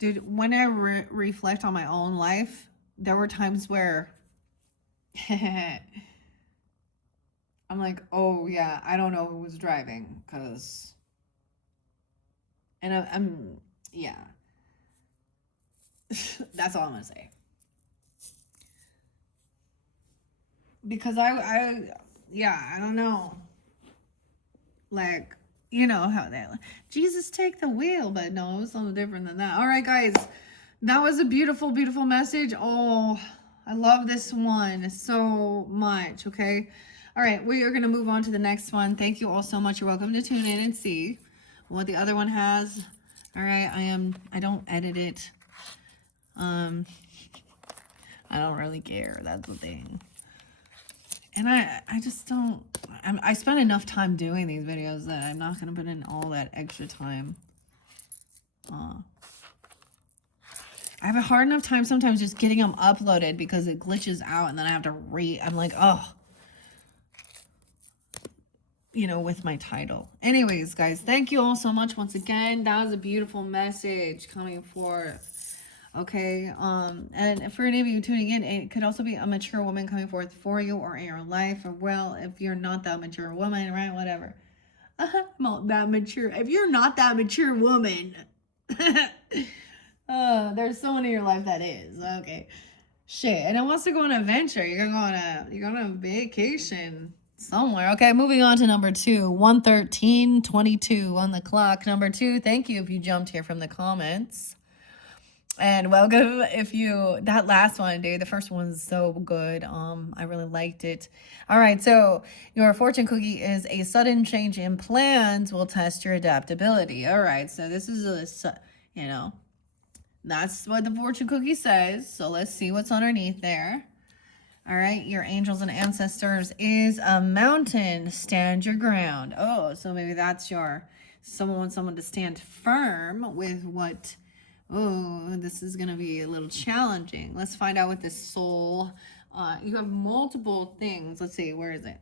Dude, when I reflect on my own life, there were times where I'm like, oh yeah, I don't know who was driving, cause, and I'm yeah, that's all I'm gonna say. Because yeah, I don't know, like, you know how they Jesus take the wheel, but no, it was something different than that. All right, guys, that was a beautiful, beautiful message. Oh, I love this one so much. Okay. All right, we are going to move on to the next one. Thank you all so much. You're welcome to tune in and see what the other one has. All right, I don't edit it. I don't really care. That's the thing. And I just don't, I spend enough time doing these videos that I'm not going to put in all that extra time. I have a hard enough time sometimes just getting them uploaded because it glitches out and then I have to I'm like, oh, you know, with my title. Anyways, guys, thank you all so much once again. That was a beautiful message coming forth. Okay, and for any of you tuning in, it could also be a mature woman coming forth for you or in your life, or well, if you're not that mature woman, right, whatever. I'm not that mature. If you're not that mature woman, there's someone in your life that is, okay. Shit, and it wants to go on an adventure. You're going on a vacation somewhere. Okay, moving on to number 2, 113:22 on the clock. Number 2, thank you if you jumped here from the comments. And welcome that last one, dude. The first one was so good. I really liked it. All right, so your fortune cookie is a sudden change in plans will test your adaptability. All right, so this is you know, that's what the fortune cookie says. So let's see what's underneath there. All right, your angels and ancestors is a mountain. Stand your ground. Oh, so maybe that's someone wants someone to stand firm with what. Oh, this is going to be a little challenging. Let's find out what this soul, you have multiple things. Let's see, where is it?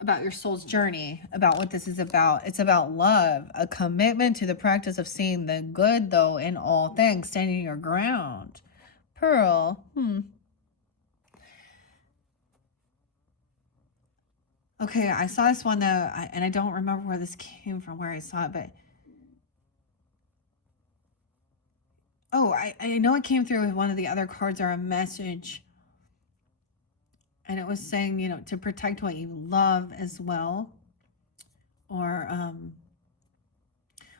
About your soul's journey, about what this is about. It's about love, a commitment to the practice of seeing the good, though, in all things, standing your ground. Pearl, Okay, I saw this one, though, and I don't remember where this came from, where I saw it, but oh, I know it came through with one of the other cards or a message. And it was saying, you know, to protect what you love as well. Or,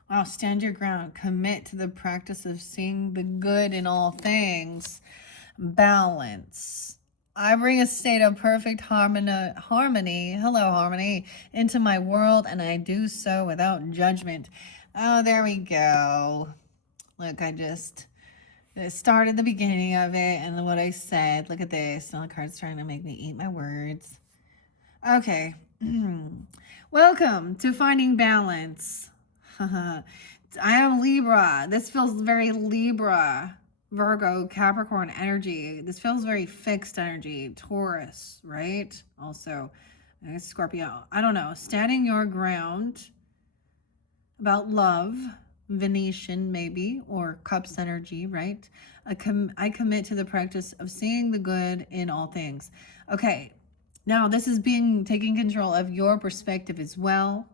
wow, stand your ground. Commit to the practice of seeing the good in all things. Balance. I bring a state of perfect harmony, hello, harmony, into my world, and I do so without judgment. Oh, there we go. Look, I just started the beginning of it and what I said. Look at this. Now the card's trying to make me eat my words. Okay. Welcome to Finding Balance. I am Libra. This feels very Libra, Virgo, Capricorn energy. This feels very fixed energy. Taurus, right? Also, Scorpio. I don't know. Standing your ground about love. Venetian maybe, or Cups energy, right? I commit to the practice of seeing the good in all things. Okay, now this is taking control of your perspective as well.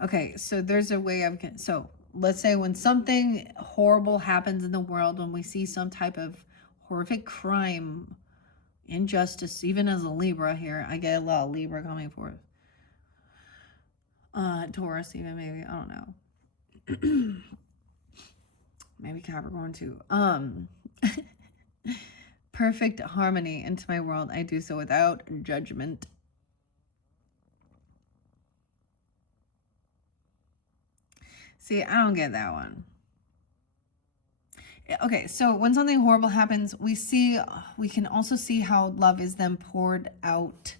Okay, so there's a way of, so let's say when something horrible happens in the world, when we see some type of horrific crime, injustice, even as a Libra here, I get a lot of Libra coming forth. Taurus even, maybe, I don't know. Maybe Capricorn too. Perfect harmony into my world. I do so without judgment. See, I don't get that one. Okay, so when something horrible happens, we can also see how love is then poured out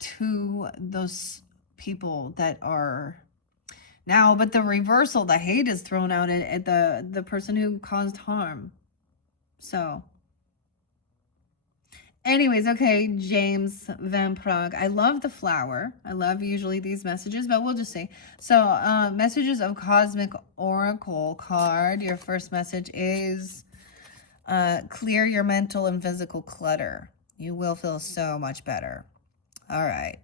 to those people that are now, but the reversal, the hate is thrown out at the person who caused harm. So anyways, okay, James Van Prague. I love the flower. I love usually these messages, but we'll just say. So messages of Cosmic Oracle card. Your first message is clear your mental and physical clutter. You will feel so much better. All right.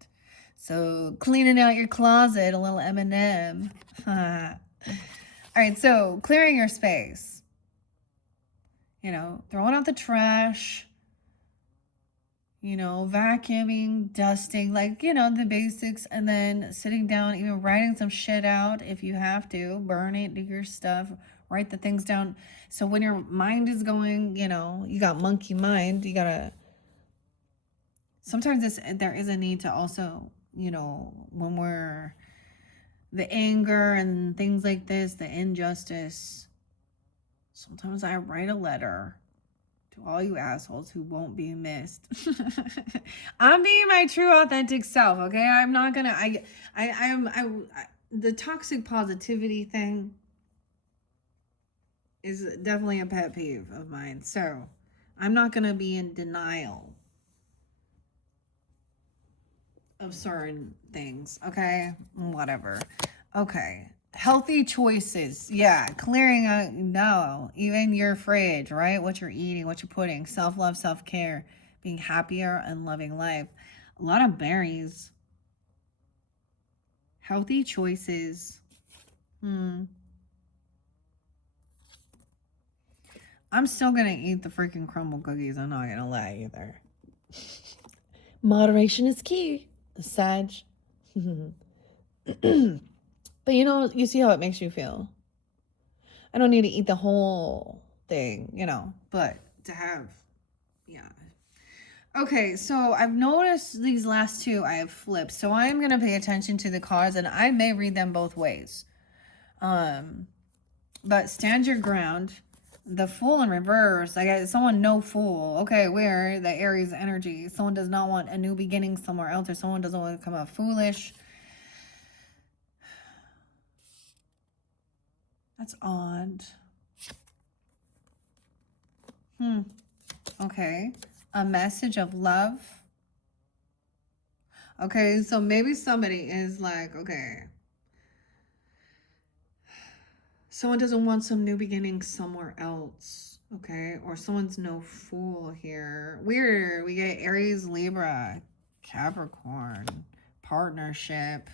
So cleaning out your closet, a little M&M. All right, so clearing your space. You know, throwing out the trash. You know, vacuuming, dusting, like, you know, the basics. And then sitting down, even writing some shit out if you have to. Burn it, do your stuff. Write the things down. So when your mind is going, you know, you got monkey mind. You got to... Sometimes there is a need to also... You know, when we're the anger and things like this, the injustice, sometimes I write a letter to all you assholes who won't be missed. I'm being my true authentic self, okay? I'm not gonna, the toxic positivity thing is definitely a pet peeve of mine. So I'm not gonna be in denial of certain things, okay? Whatever. Okay. Healthy choices. Yeah. Clearing out, no. Even your fridge, right? What you're eating, what you're putting. Self-love, self-care. Being happier and loving life. A lot of berries. Healthy choices. I'm still gonna eat the freaking crumble cookies. I'm not gonna lie either. Moderation is key. The Sag. But you know, you see how it makes you feel. I don't need to eat the whole thing, you know, but to have, yeah. Okay, so I've noticed these last two I have flipped. So I'm going to pay attention to the cards and I may read them both ways. But stand your ground. The Fool in reverse. I got someone no fool. Okay, where the Aries energy. Someone does not want a new beginning somewhere else, or someone doesn't want to come out foolish. That's odd. Okay. A message of love. Okay, so maybe somebody is like, okay, someone doesn't want some new beginning somewhere else, okay? Or someone's no fool here. Weird. We get Aries, Libra, Capricorn, partnership.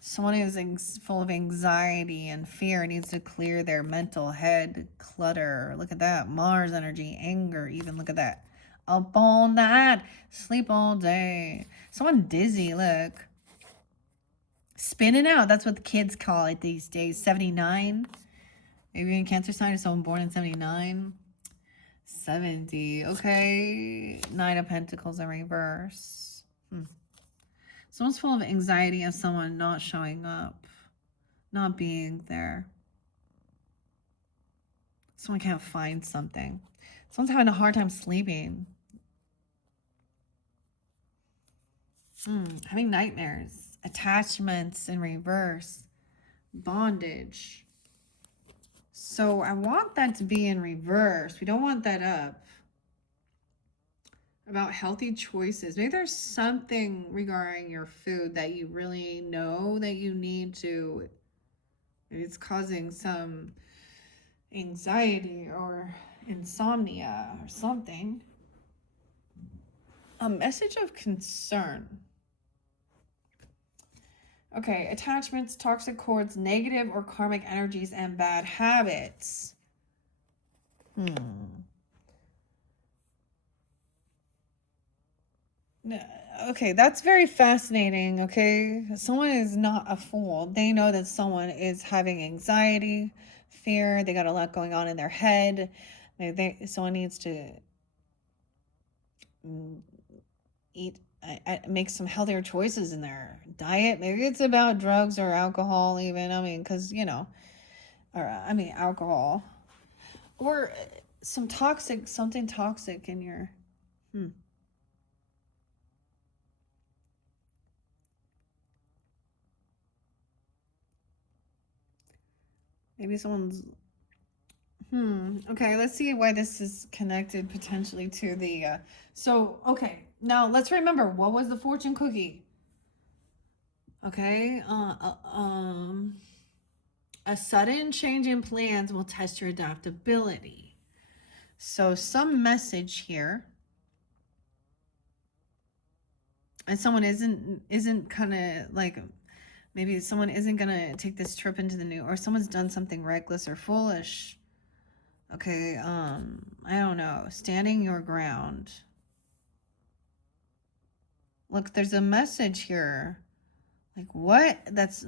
Someone is full of anxiety and fear, needs to clear their mental head clutter. Look at that. Mars energy, anger, even. Look at that. Up all night, sleep all day. Someone dizzy, look. Spinning out. That's what the kids call it these days. 79. Maybe in Cancer sign or someone born in 79. 70. Okay. Nine of Pentacles in reverse. Someone's full of anxiety of someone not showing up, not being there. Someone can't find something. Someone's having a hard time sleeping. Having nightmares. Attachments in reverse. Bondage. So I want that to be in reverse. We don't want that up. About healthy choices. Maybe there's something regarding your food that you really know that you need to. Maybe it's causing some anxiety or insomnia or something. A message of concern. Okay, attachments, toxic cords, negative or karmic energies, and bad habits. Okay, that's very fascinating. Okay, someone is not a fool. They know that someone is having anxiety, fear. They got a lot going on in their head. Someone needs to make some healthier choices in their diet. Maybe it's about drugs or alcohol, even. I mean, because alcohol or something toxic in your. Maybe someone's. Okay, let's see why this is connected potentially to the. Okay, now let's remember, what was the fortune cookie? Okay, a sudden change in plans will test your adaptability. So some message here. And someone isn't kind of like, maybe someone isn't gonna take this trip into the new, or someone's done something reckless or foolish. Okay, I don't know. Standing your ground. Look, there's a message here. Like, what? That's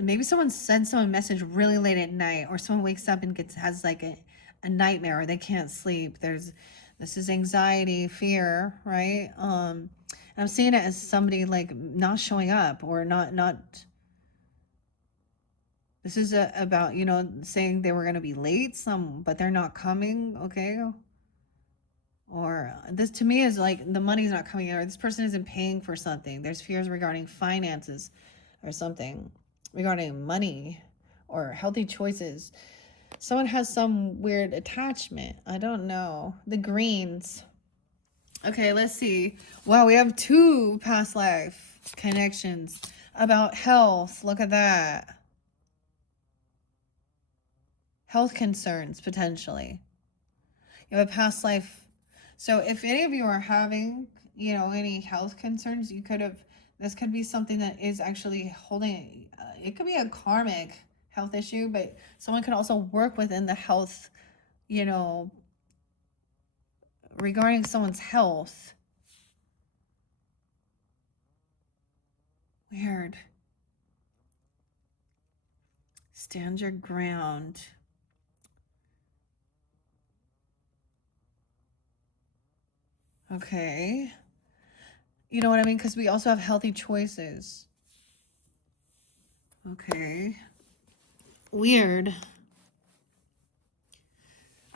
maybe someone sends someone a message really late at night, or someone wakes up and has like a nightmare, or they can't sleep. This is anxiety, fear, right? I'm seeing it as somebody like not showing up, or not. This is about, saying they were going to be late, but they're not coming, okay? Or this to me is like the money's not coming in, or this person isn't paying for something. There's fears regarding finances or something, regarding money or healthy choices. Someone has some weird attachment. I don't know. The greens. Okay, let's see. Wow, we have 2 past life connections about health. Look at that. Health concerns, potentially. You have a past life. So if any of you are having, any health concerns, this could be something that is actually holding, it could be a karmic health issue, but someone can also work within the health, regarding someone's health. Weird. Stand your ground. Okay. You know what I mean? Because we also have healthy choices. Okay. Weird.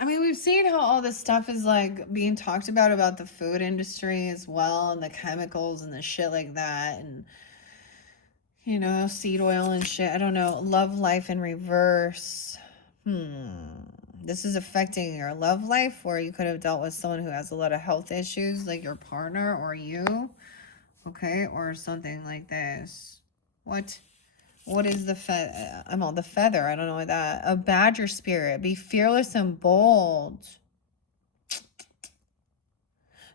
I mean, we've seen how all this stuff is like being talked about the food industry as well, and the chemicals and the shit like that, and seed oil and shit. I don't know. Love life in reverse. This is affecting your love life, or you could have dealt with someone who has a lot of health issues, like your partner or you. Okay, or something like this. What is the the feather? I don't know what that. A badger spirit. Be fearless and bold.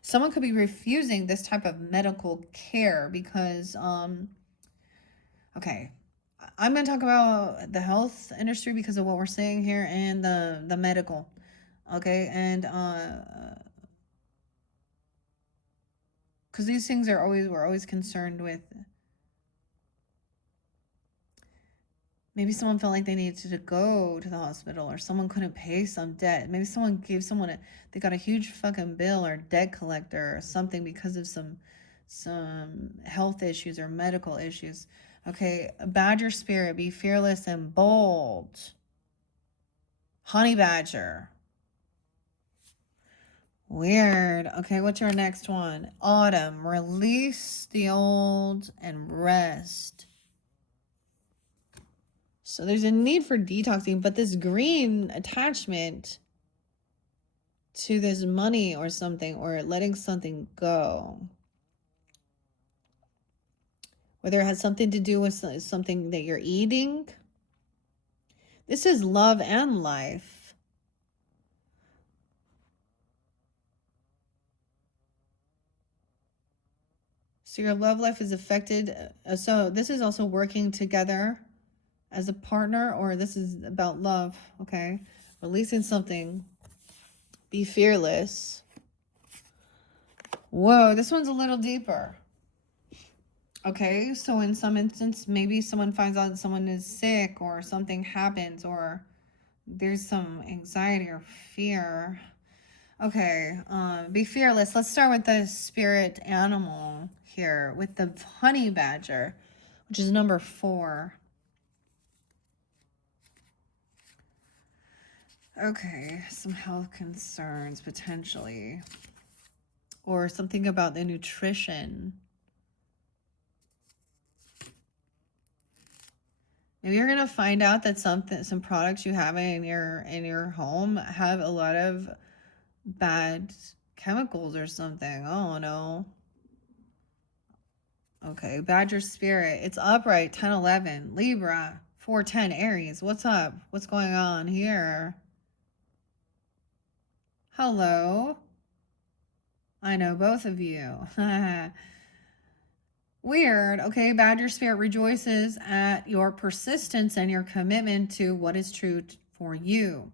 Someone could be refusing this type of medical care because, okay, I'm going to talk about the health industry because of what we're saying here, and the medical. Okay, and because these things we're always concerned with. Maybe someone felt like they needed to go to the hospital, or someone couldn't pay some debt. Maybe someone gave they got a huge fucking bill, or debt collector or something, because of some health issues or medical issues. Okay, Badger spirit, be fearless and bold. Honey Badger. Weird. Okay, what's your next one? Autumn, release the old and rest. So there's a need for detoxing, but this green attachment to this money or something, or letting something go, whether it has something to do with something that you're eating. This is love and life. So your love life is affected. So this is also working together as a partner, or this is about love. Okay, releasing something. Be fearless. Whoa, this one's a little deeper. Okay, so in some instance, maybe someone finds out that someone is sick or something happens or there's some anxiety or fear. Okay, be fearless. Let's start with the spirit animal here with the honey badger, which is number 4. Okay, some health concerns potentially, or something about the nutrition. Maybe you're gonna find out that some products you have in your home have a lot of bad chemicals or something. Oh no. Okay, Badger spirit. It's upright. 10-11 Libra. 4-10 Aries. What's up? What's going on here? Hello. I know both of you. Weird. Okay, Badger spirit rejoices at your persistence and your commitment to what is true for you.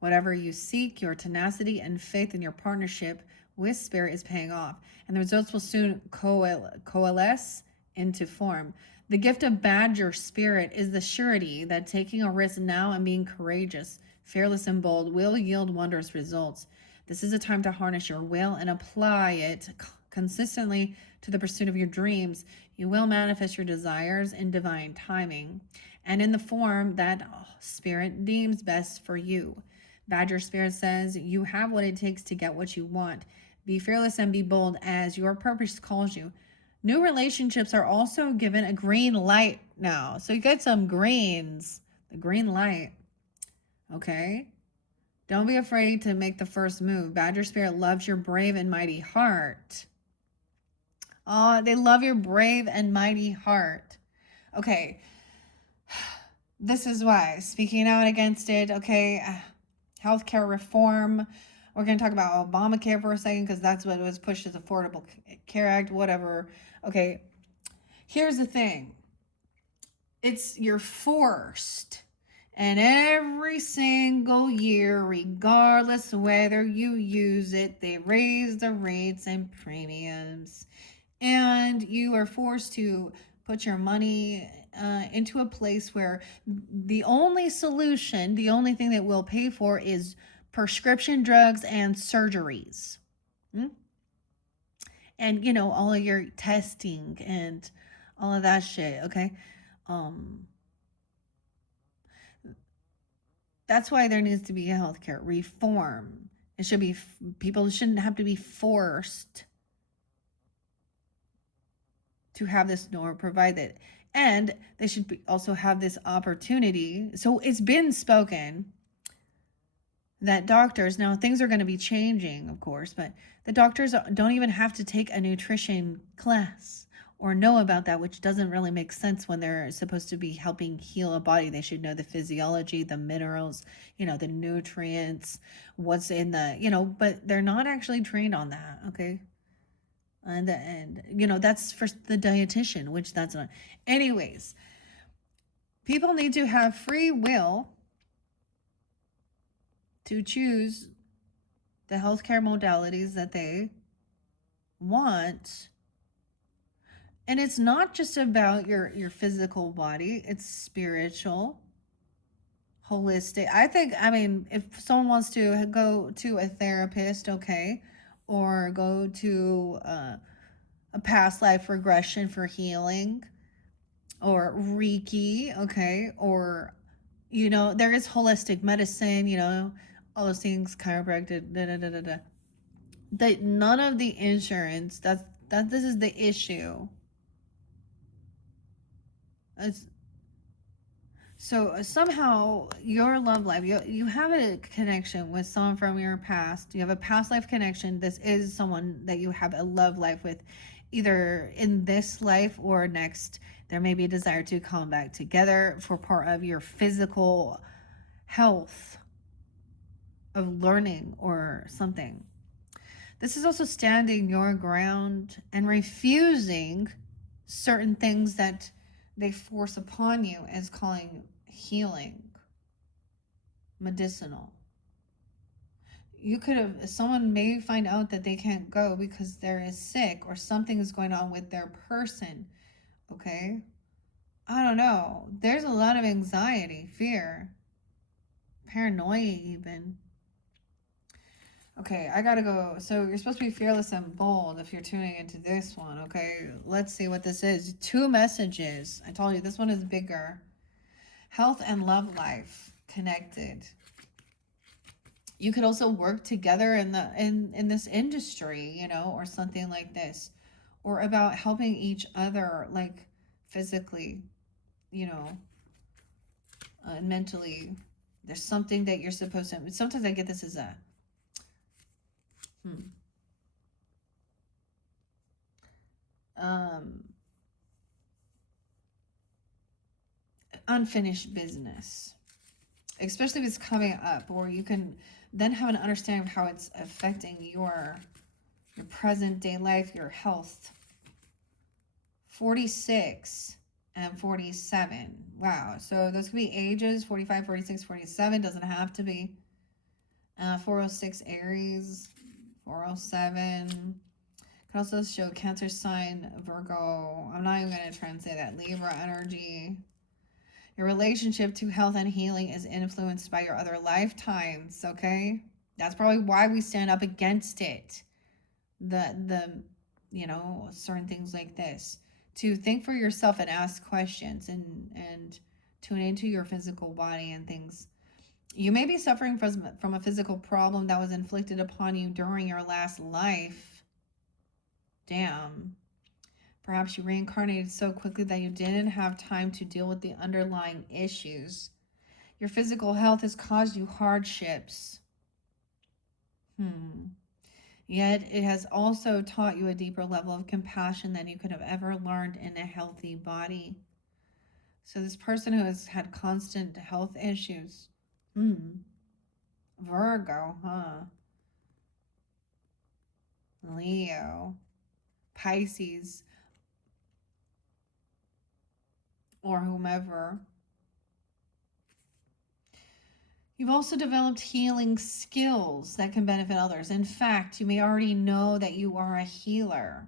Whatever you seek, your tenacity and faith in your partnership with spirit is paying off, and the results will soon coalesce into form. The gift of Badger spirit is the surety that taking a risk now and being courageous, fearless, and bold will yield wondrous results. This is a time to harness your will and apply it consistently to the pursuit of your dreams. You will manifest your desires in divine timing and in the form that spirit deems best for you. Badger spirit says you have what it takes to get what you want. Be fearless and be bold as your purpose calls you. New relationships are also given a green light now. So you get some greens, the green light. Okay? Don't be afraid to make the first move. Badger spirit loves your brave and mighty heart. Oh, they love your brave and mighty heart. Okay. This is why. Speaking out against it. Okay. Healthcare reform. We're going to talk about Obamacare for a second because that's what was pushed as Affordable Care Act, whatever. Okay. Here's the thing. You're forced. And every single year, regardless of whether you use it, they raise the rates and premiums. And you are forced to put your money into a place where the only solution, the only thing that we'll pay for is prescription drugs and surgeries. And, you know, all of your testing and all of that shit, okay? That's why there needs to be a healthcare reform. It should be, people shouldn't have to be forced to have this nor provide it. And they should also have this opportunity. So it's been spoken that doctors, now things are going to be changing, of course, but the doctors don't even have to take a nutrition class or know about that, which doesn't really make sense when they're supposed to be helping heal a body. They should know the physiology, the minerals, you know, the nutrients, what's in the, you know, but they're not actually trained on that, okay? And you know, that's for the dietitian, which that's not. Anyways, people need to have free will to choose the healthcare modalities that they want. And it's not just about your physical body, it's spiritual, holistic. I mean, if someone wants to go to a therapist, okay, or go to a a past life regression for healing, or Reiki, okay, or there is holistic medicine, all those things, chiropractic, da da da da da. That none of the insurance, that this is the issue. It's, so somehow your love life, you have a connection with someone from your past. You have a past life connection. This is someone that you have a love life with, either in this life or next. There may be a desire to come back together for part of your physical health, of learning or something. This is also standing your ground and refusing certain things that they force upon you as calling healing, medicinal. You could have, someone may find out that they can't go because they're sick or something is going on with their person. Okay? I don't know. There's a lot of anxiety, fear, paranoia even. Okay, I gotta go. So you're supposed to be fearless and bold if you're tuning into this one, okay? Let's see what this is. 2 messages. I told you this one is bigger. Health and love life connected. You could also work together in this industry, or something like this. Or about helping each other, like physically, mentally. There's something that you're supposed to. Sometimes I get this as a unfinished business, especially if it's coming up, or you can then have an understanding of how it's affecting your present day life, your health. 46 and 47. Wow. So those could be ages, 45, 46, 47. Doesn't have to be. 406 Aries, 407. Could also show Cancer sign, Virgo. I'm not even going to try and say that. Libra energy. Your relationship to health and healing is influenced by your other lifetimes, okay? That's probably why we stand up against it. Certain things like this. To think for yourself and ask questions and tune into your physical body and things. You may be suffering from a physical problem that was inflicted upon you during your last life. Damn. Perhaps you reincarnated so quickly that you didn't have time to deal with the underlying issues. Your physical health has caused you hardships. Yet it has also taught you a deeper level of compassion than you could have ever learned in a healthy body. So this person who has had constant health issues. Virgo, huh? Leo, Pisces, or whomever. You've also developed healing skills that can benefit others. In fact, you may already know that you are a healer.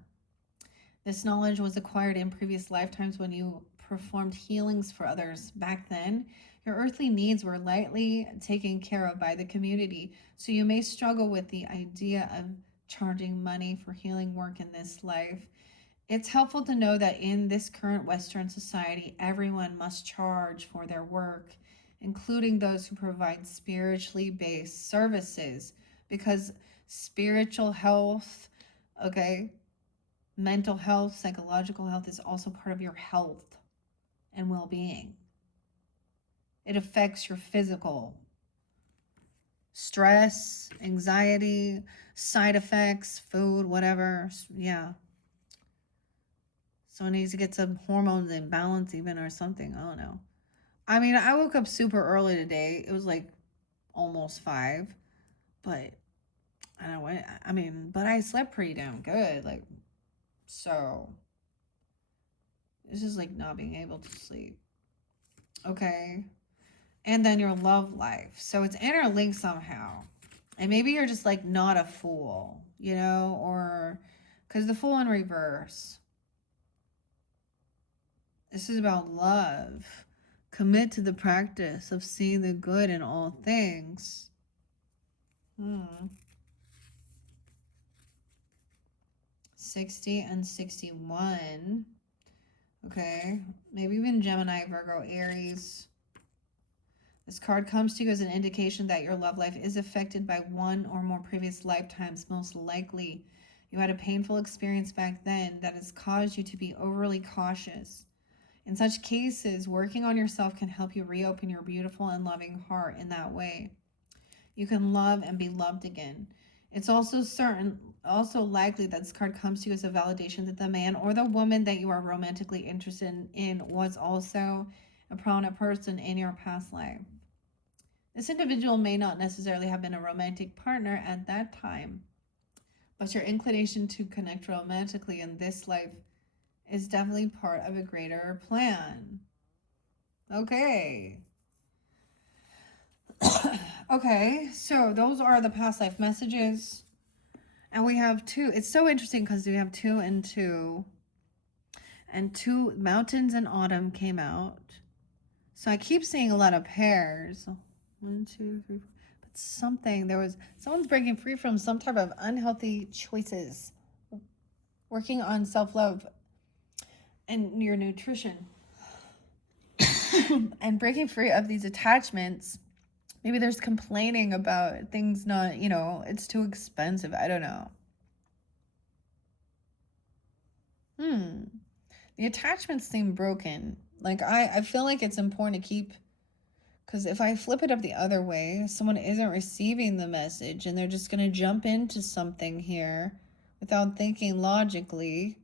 This knowledge was acquired in previous lifetimes when you performed healings for others. Back then, your earthly needs were lightly taken care of by the community, so you may struggle with the idea of charging money for healing work in this life. It's helpful to know that in this current Western society, everyone must charge for their work, including those who provide spiritually based services, because spiritual health, okay, mental health, psychological health is also part of your health and well-being. It affects your physical stress, anxiety, side effects, food, whatever. Yeah. Someone needs to get some hormones in balance even or something. I don't know. I mean, I woke up super early today. It was like almost 5. But I don't know. But I slept pretty damn good. Like, so it's just like not being able to sleep. Okay. And then your love life. So it's interlinked somehow. And maybe you're just like not a fool, or because the Fool in reverse. This is about love. Commit to the practice of seeing the good in all things. 60 and 61. Okay, maybe even Gemini, Virgo, Aries. This card comes to you as an indication that your love life is affected by one or more previous lifetimes. Most likely, you had a painful experience back then that has caused you to be overly cautious. In such cases, working on yourself can help you reopen your beautiful and loving heart in that way. You can love and be loved again. It's also likely that this card comes to you as a validation that the man or the woman that you are romantically interested in was also a prominent person in your past life. This individual may not necessarily have been a romantic partner at that time, but your inclination to connect romantically in this life is definitely part of a greater plan. Okay. Okay, so those are the past life messages. And we have two. It's so interesting because we have 2 and 2. And 2 Mountains and Autumn came out. So I keep seeing a lot of pairs. 1, 2, 3, 4. But someone's breaking free from some type of unhealthy choices. Working on self-love and your nutrition. And breaking free of these attachments. Maybe there's complaining about things not, it's too expensive. I don't know. The attachments seem broken. Like, I feel like it's important to keep, because if I flip it up the other way, someone isn't receiving the message and they're just going to jump into something here without thinking logically,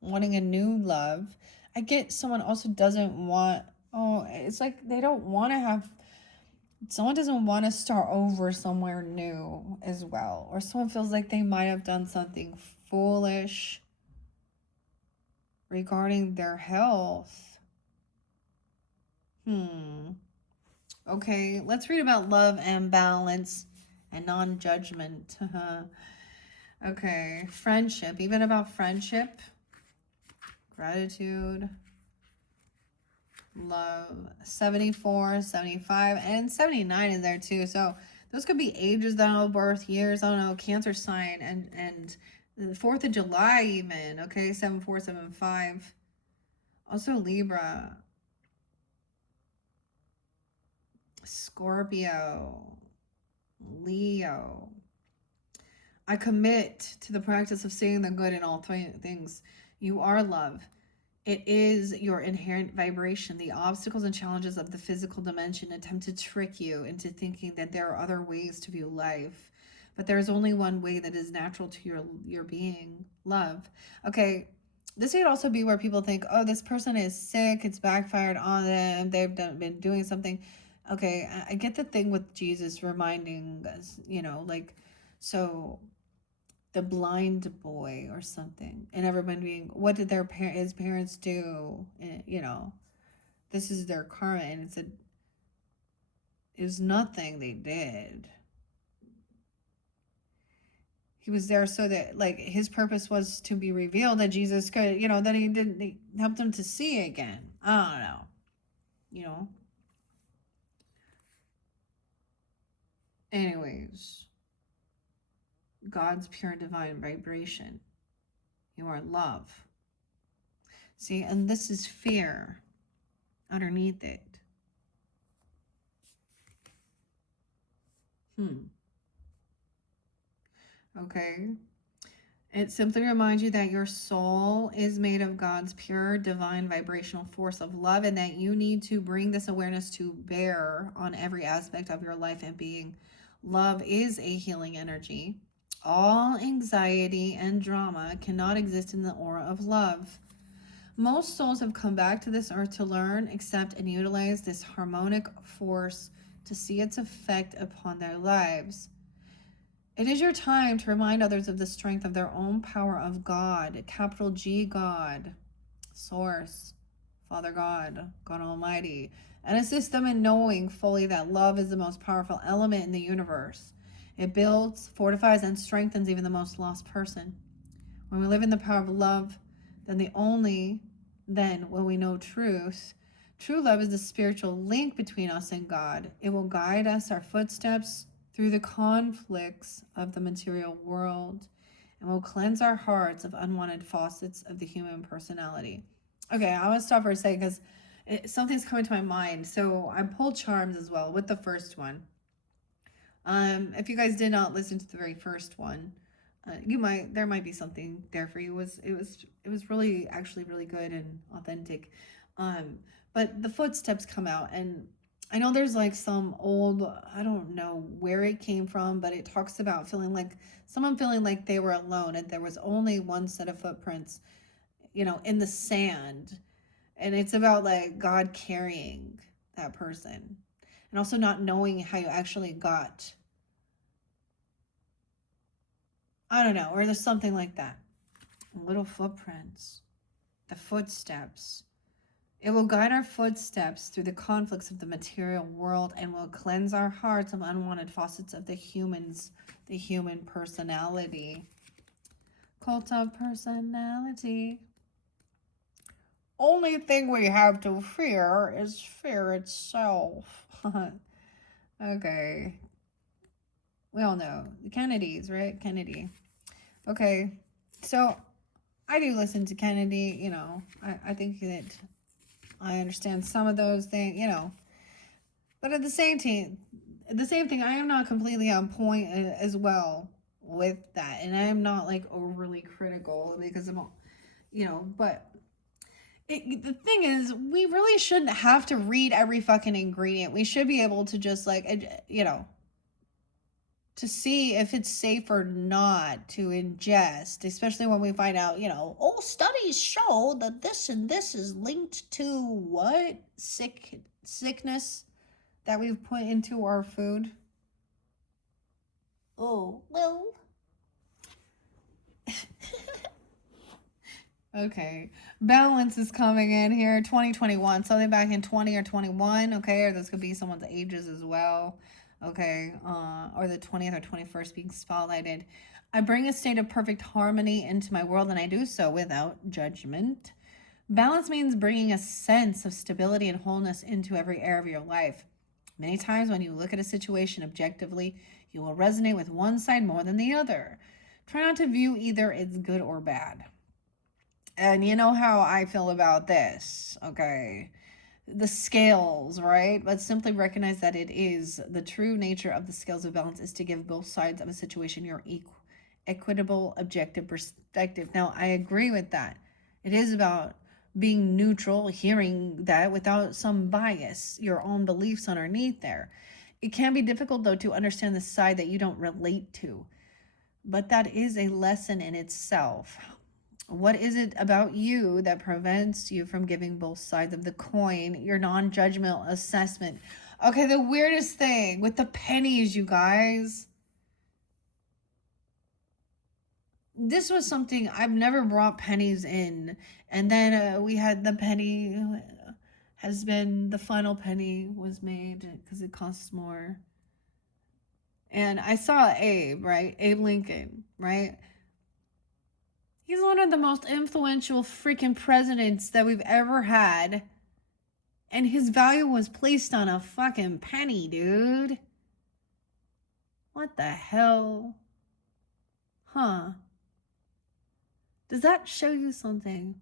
wanting a new love. I get someone also doesn't want, it's like they don't want to have, someone doesn't want to start over somewhere new as well. Or someone feels like they might have done something foolish regarding their health. Okay, let's read about love and balance and non-judgment. Okay, friendship, even about friendship, gratitude, love. 74, 75, and 79 is there too. So those could be ages, I don't know, birth years, I don't know, Cancer sign, and the 4th of July even. Okay, 74, 75. Also Libra, Scorpio, Leo. I commit to the practice of seeing the good in all things. You are love. It is your inherent vibration. The obstacles and challenges of the physical dimension attempt to trick you into thinking that there are other ways to view life. But there is only one way that is natural to your being, love. Okay, this could also be where people think, oh, this person is sick, it's backfired on them, they've been doing something. Okay, I get the thing with Jesus reminding us, so the blind boy or something, and everyone being, what did his parents do? And, this is their karma, and it was nothing they did. He was there so that, like, his purpose was to be revealed, that Jesus could, that he helped them to see again. I don't know, Anyways, God's pure divine vibration. You are love. See, and this is fear underneath it. Okay. It simply reminds you that your soul is made of God's pure divine vibrational force of love, and that you need to bring this awareness to bear on every aspect of your life and being. Love is a healing energy. All anxiety and drama cannot exist in the aura of love. Most souls have come back to this earth to learn, accept, and utilize this harmonic force to see its effect upon their lives. It is your time to remind others of the strength of their own power of God, capital G God, Source, Father God, God Almighty, and assist them in knowing fully that love is the most powerful element in the universe. It builds, fortifies, and strengthens even the most lost person. When we live in the power of love, then when we know truth, true love is the spiritual link between us and God. It will guide our footsteps through the conflicts of the material world and will cleanse our hearts of unwanted facets of the human personality. Okay, I want to stop for a second because something's coming to my mind. So I pulled charms as well with the first one. If you guys did not listen to the very first one, there might be something there for you. It was really actually really good and authentic. But the footsteps come out, and I know there's like some old, I don't know where it came from, but it talks about someone feeling like they were alone and there was only one set of footprints, in the sand. And it's about like God carrying that person and also not knowing how you actually got, I don't know, or there's something like that. Little footprints, the footsteps. It will guide our footsteps through the conflicts of the material world and will cleanse our hearts of unwanted facets of the human personality. Cult of personality. Only thing we have to fear is fear itself. Okay. We all know. The Kennedys, right? Kennedy. Okay. So I do listen to Kennedy, I think that I understand some of those things, but at the same thing, I am not completely on point as well with that. And I am not like overly critical because I'm, but the thing is, we really shouldn't have to read every fucking ingredient. We should be able to just like, to see if it's safe or not to ingest, especially when we find out, studies show that this and this is linked to what? Sickness that we've put into our food. Oh, well. Okay. Balance is coming in here. 2021. Something back in 20 or 21. Okay. Or this could be someone's ages as well. Okay. Or the 20th or 21st being spotlighted. I bring a state of perfect harmony into my world, and I do so without judgment. Balance means bringing a sense of stability and wholeness into every area of your life. Many times when you look at a situation objectively, you will resonate with one side more than the other. Try not to view either as good or bad. And you know how I feel about this, okay? The scales, right? But simply recognize that it is the true nature of the scales of balance is to give both sides of a situation your equitable, objective perspective. Now, I agree with that. It is about being neutral, hearing that without some bias, your own beliefs underneath there. It can be difficult, though, to understand the side that you don't relate to. But that is a lesson in itself. What is it about you that prevents you from giving both sides of the coin your non-judgmental assessment? Okay, the weirdest thing with the pennies, you guys. This was something I've never brought pennies in. And then we had the penny has been, the final penny was made because it costs more. And I saw Abe, right? Abe Lincoln, right? He's one of the most influential freaking presidents that we've ever had. And his value was placed on a fucking penny, dude. What the hell? Huh. Does that show you something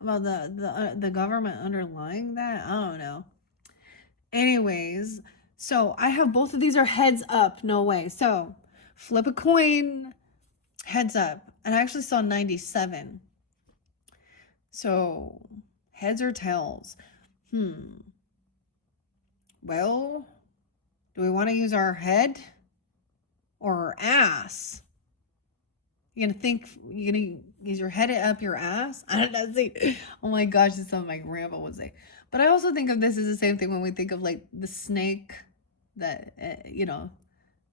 about the government underlying that? I don't know. Anyways, so I have both of these are heads up. No way. So flip a coin. Heads up. And I actually saw 97. So, heads or tails? Well, do we want to use our head or our ass? You're gonna use your head up your ass? I don't know. See, oh my gosh, this is something my grandpa would say. But I also think of this as the same thing when we think of like the snake that,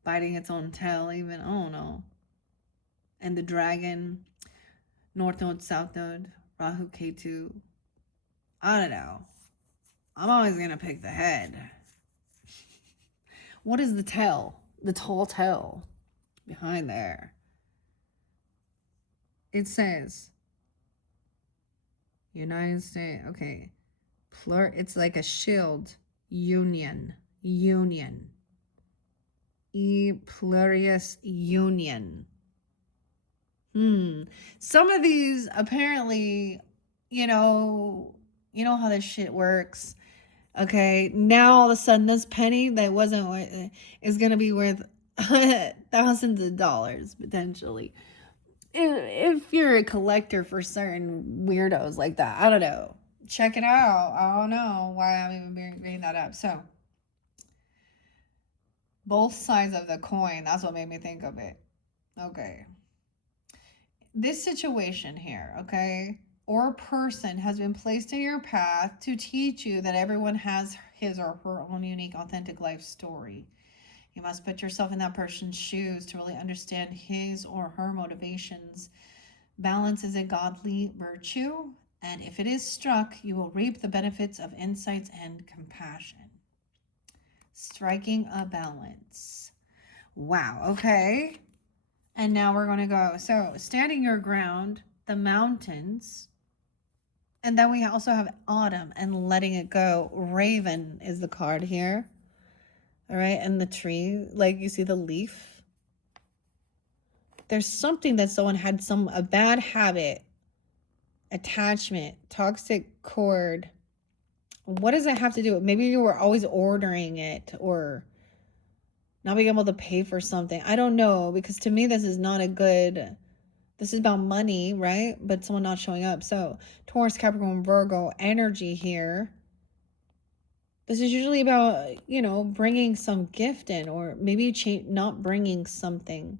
biting its own tail, even. I don't know. And the dragon, North Node, South Node, Rahu, Ketu. I don't know. I'm always going to pick the head. What is the tail? The tall tail behind there. It says United States. Okay. It's like a shield. Union. E pluribus union. Some of these apparently, you know how this shit works. Okay, now all of a sudden this penny that wasn't is gonna be worth thousands of dollars potentially. If you're a collector for certain weirdos like that, I don't know. Check it out. I don't know why I'm even bringing that up. So, both sides of the coin. That's what made me think of it. Okay. This situation here, okay, or person has been placed in your path to teach you that everyone has his or her own unique, authentic life story. You must put yourself in that person's shoes to really understand his or her motivations. Balance is a godly virtue, and if it is struck, you will reap the benefits of insights and compassion. Striking a balance. Wow, okay. And now we're going to go. So, standing your ground, the mountains, and then we also have autumn and letting it go. Raven is the card here. All right, and the tree, like you see the leaf. There's something that someone had a bad habit, attachment, toxic cord. What does it have to do with? Maybe you were always ordering it or not being able to pay for something. I don't know, because to me this is not a good, this is about money, right? But someone not showing up. So Taurus, Capricorn, Virgo energy here. This is usually about, bringing some gift in, or maybe not bringing something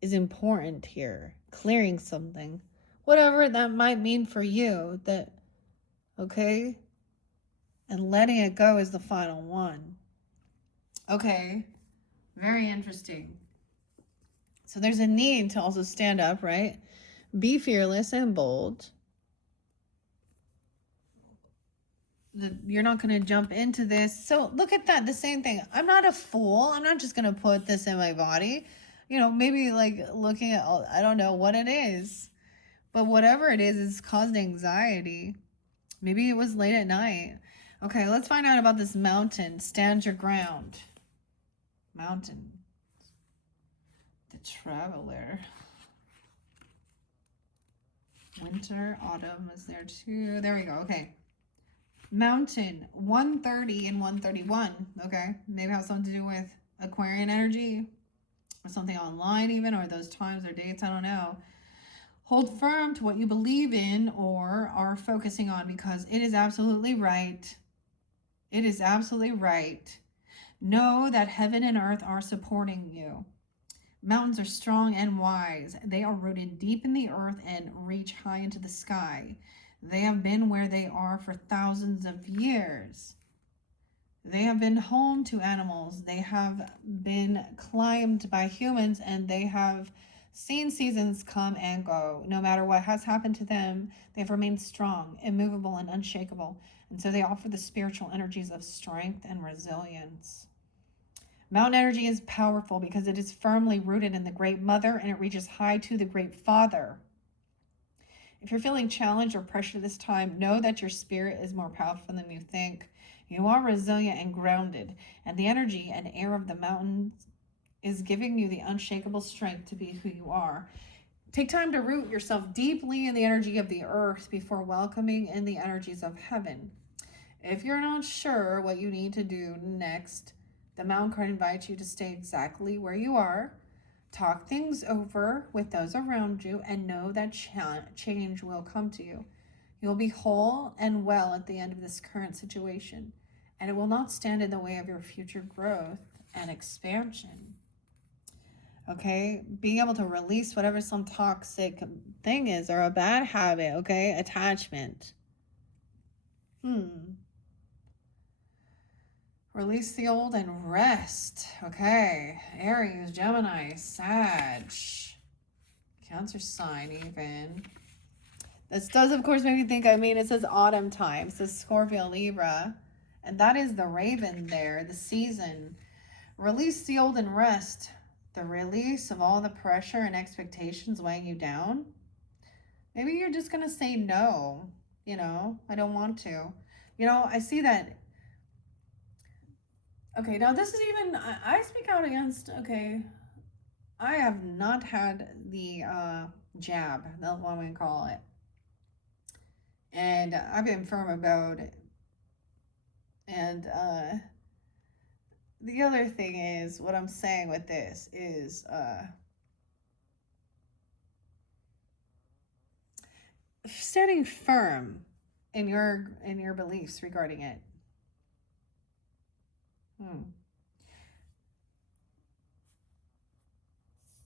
is important here. Clearing something, whatever that might mean for you. That, okay? And letting it go is the final one. Okay, very interesting. So there's a need to also stand up, right? Be fearless and bold. You're not going to jump into this. So look at that, the same thing. I'm not a fool. I'm not just going to put this in my body. Maybe like looking at, I don't know what it is. But whatever it is, it's caused anxiety. Maybe it was late at night. Okay, let's find out about this mountain. Stand your ground. Mountain. The Traveler. Winter, autumn is there too. There we go. Okay. Mountain, 130 and 131. Okay. Maybe have something to do with Aquarian energy or something online even, or those times or dates. I don't know. Hold firm to what you believe in or are focusing on, because it is absolutely right. It is absolutely right. Know that heaven and earth are supporting you. Mountains are strong and wise. They are rooted deep in the earth and reach high into the sky. They have been where they are for thousands of years. They have been home to animals. They have been climbed by humans, and they have seen seasons come and go. No matter what has happened to them, they've remained strong, immovable, and unshakable. And so they offer the spiritual energies of strength and resilience. Mountain energy is powerful because it is firmly rooted in the Great Mother, and it reaches high to the Great Father. If you're feeling challenged or pressure this time, know that your spirit is more powerful than you think. You are resilient and grounded, and the energy and air of the mountains is giving you the unshakable strength to be who you are. Take time to root yourself deeply in the energy of the earth before welcoming in the energies of heaven. If you're not sure what you need to do next, the mountain card invites you to stay exactly where you are. Talk things over with those around you and know that change will come to you. You'll be whole and well at the end of this current situation, and it will not stand in the way of your future growth and expansion. Okay, being able to release whatever some toxic thing is, or a bad habit, okay, attachment. Release the old and rest. Okay, Aries, Gemini, Sag, Cancer sign even. This does, of course, make me think, it says autumn time. It says Scorpio, Libra. And that is the raven there, the season. Release the old and rest. The release of all the pressure and expectations weighing you down. Maybe you're just going to say no. I don't want to. I see that Okay, now this is even, I speak out against, okay, I have not had the jab, that's what we call it. And I've been firm about it. And the other thing is, what I'm saying with this is standing firm in your beliefs regarding it.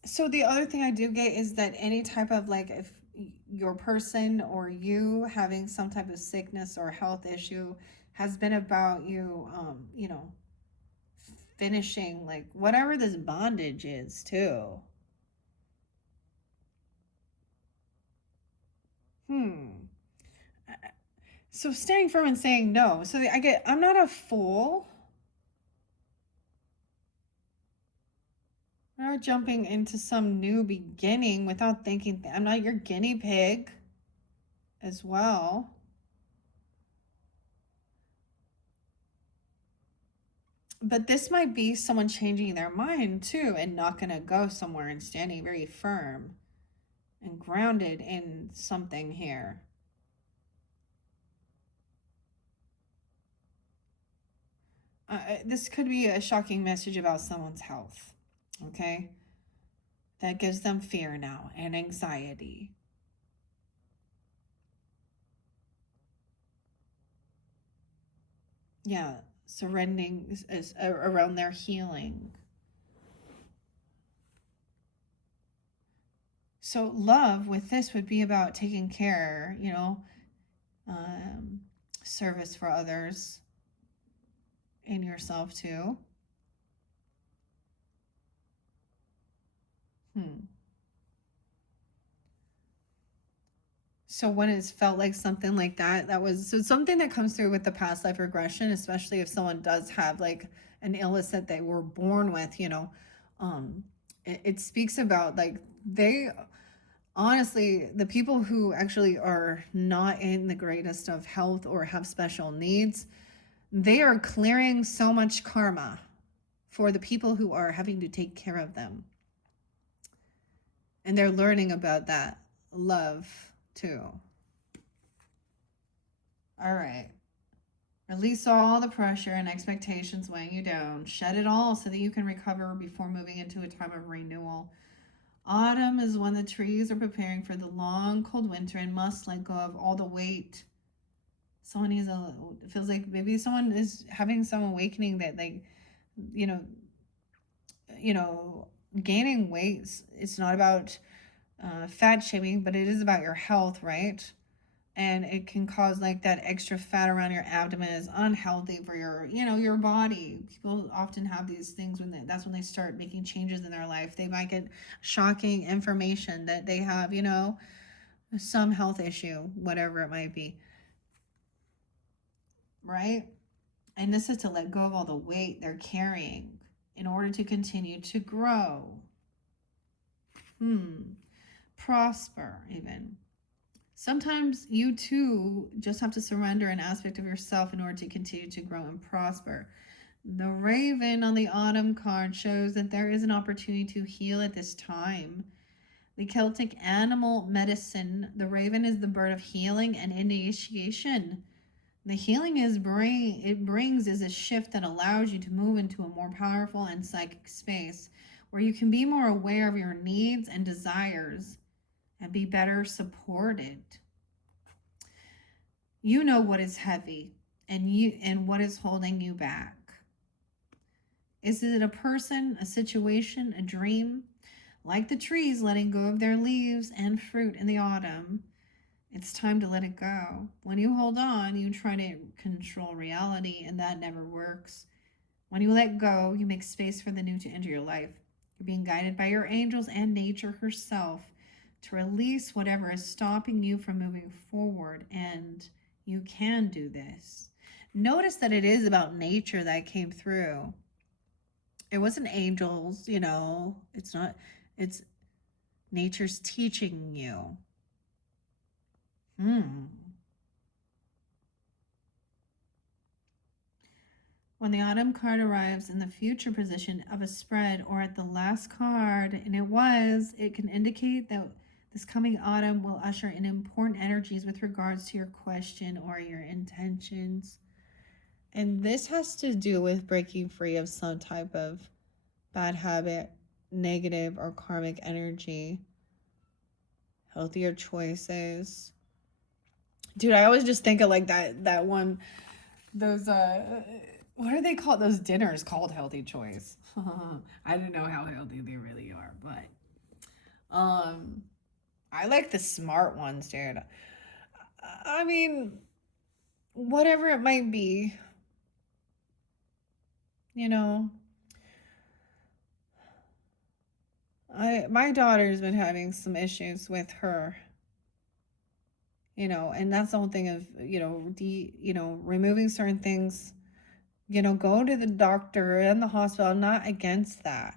So the other thing I do get is that any type of, like, if your person or you having some type of sickness or health issue has been about you, you know, finishing like whatever this bondage is too. Hmm. So staying firm and saying no. So I get, I'm not a fool. I'm not jumping into some new beginning without thinking. I'm not your guinea pig as well. But this might be someone changing their mind too and not going to go somewhere and standing very firm and grounded in something here. This could be a shocking message about someone's health, okay? That gives them fear now and anxiety. Yeah, surrendering is around their healing. So love with this would be about taking care, you know, um, service for others and yourself too. So when it's felt like something like that, that was so something that comes through with the past life regression, especially if someone does have like an illness that they were born with, you know, it speaks about like they honestly, the people who actually are not in the greatest of health or have special needs, they are clearing so much karma for the people who are having to take care of them. And they're learning about that love too. All right. Release all the pressure and expectations weighing you down. Shed it all so that you can recover before moving into a time of renewal. Autumn is when the trees are preparing for the long, cold winter and must let go of all the weight. Someone needs a, it feels like maybe someone is having some awakening that, like, you know, you know, gaining weight. It's not about fat shaming, but it is about your health, right? And it can cause like that extra fat around your abdomen is unhealthy for your, you know, your body. People often have these things when that's when they start making changes in their life. They might get shocking information that they have, you know, some health issue, whatever it might be, right? And this is to let go of all the weight they're carrying in order to continue to grow, prosper even. Sometimes you too just have to surrender an aspect of yourself in order to continue to grow and prosper. The raven on the autumn card shows that there is an opportunity to heal at this time. The Celtic animal medicine, the raven is the bird of healing and initiation. The healing it brings is a shift that allows you to move into a more powerful and psychic space where you can be more aware of your needs and desires and be better supported. You know what is heavy and what is holding you back. Is it a person, a situation, a dream? Like the trees letting go of their leaves and fruit in the autumn, it's time to let it go. When you hold on, you try to control reality, and that never works. When you let go, you make space for the new to enter your life. You're being guided by your angels and nature herself to release whatever is stopping you from moving forward, and you can do this. Notice that it is about nature that came through. It wasn't angels, you know, it's not, it's nature's teaching you. When the autumn card arrives in the future position of a spread or at the last card, and it can indicate that this coming autumn will usher in important energies with regards to your question or your intentions. And this has to do with breaking free of some type of bad habit, negative or karmic energy, healthier choices. Dude, I always just think of like that one, those what are they called? Those dinners called Healthy Choice. I don't know how healthy they really are, but I like the smart ones, dude. I mean, whatever it might be, you know. My daughter's been having some issues with her, and that's the whole thing of, removing certain things, go to the doctor and the hospital. I'm not against that.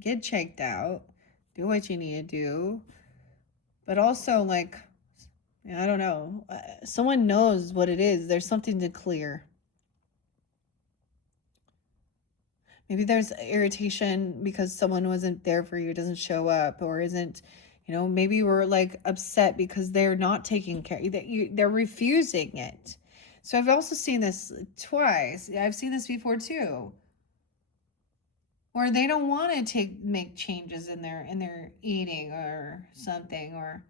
Get checked out, do what you need to do. But also, like, I don't know, someone knows what it is. There's something to clear. Maybe there's irritation because someone wasn't there for you, doesn't show up, or isn't, maybe we're like upset because they're not taking care, they're refusing it. So I've also seen this twice. I've seen this before too, where they don't want to make changes in their eating or something,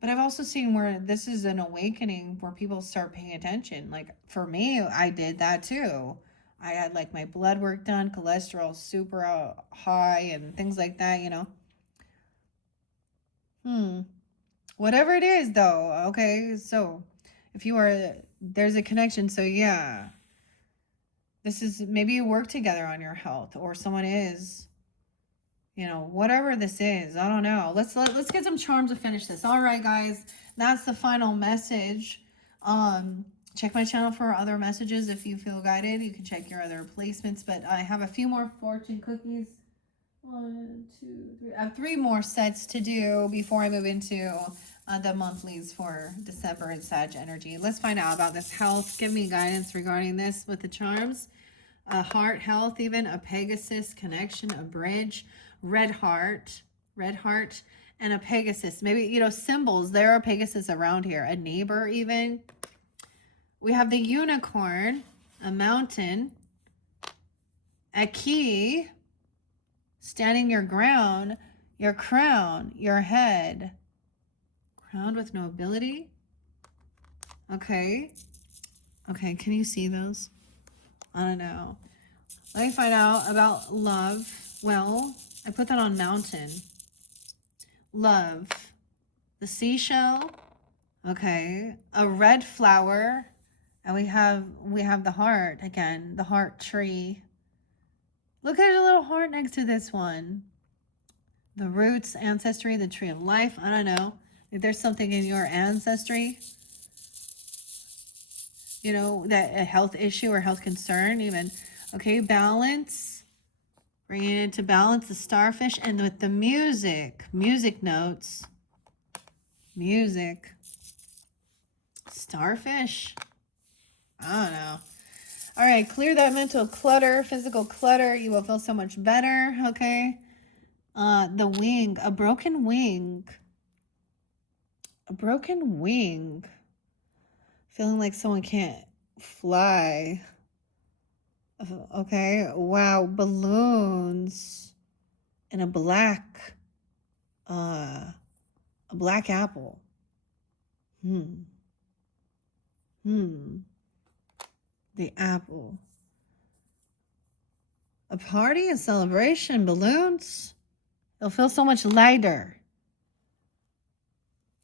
but I've also seen where this is an awakening where people start paying attention. Like for me, I did that too. I had like my blood work done, cholesterol super high and things like that, Whatever it is though, okay? So if there's a connection. So yeah, this is maybe you work together on your health, or someone is, whatever this is. I don't know. Let's get some charms to finish this. All right, guys, that's the final message. Check my channel for other messages if you feel guided. You can check your other placements, but I have a few more fortune cookies. 1, 2, 3. I have 3 more sets to do before I move into the monthlies for December and Sag energy. Let's find out about this health. Give me guidance regarding this with the charms. A heart, health, even a Pegasus connection, a bridge, red heart, and a Pegasus. Maybe, symbols. There are Pegasus around here. A neighbor even. We have the unicorn, a mountain, a key, standing your ground, your crown, your head, crowned with nobility. Okay. Can you see those? I don't know. Let me find out about love. Well, I put that on mountain. Love. The seashell. Okay. A red flower. And we have the heart again, the heart tree. Look, there's a little heart next to this one. The roots, ancestry, the tree of life. I don't know if there's something in your ancestry, that a health issue or health concern even. Okay, balance. Bringing it into balance, the starfish, and with the music notes. Music. Starfish. I don't know. All right, clear that mental clutter, physical clutter. You will feel so much better, okay? The wing, a broken wing. A broken wing. Feeling like someone can't fly. Okay, wow, balloons. And a black apple. The apple. A party, a celebration, balloons. It'll feel so much lighter.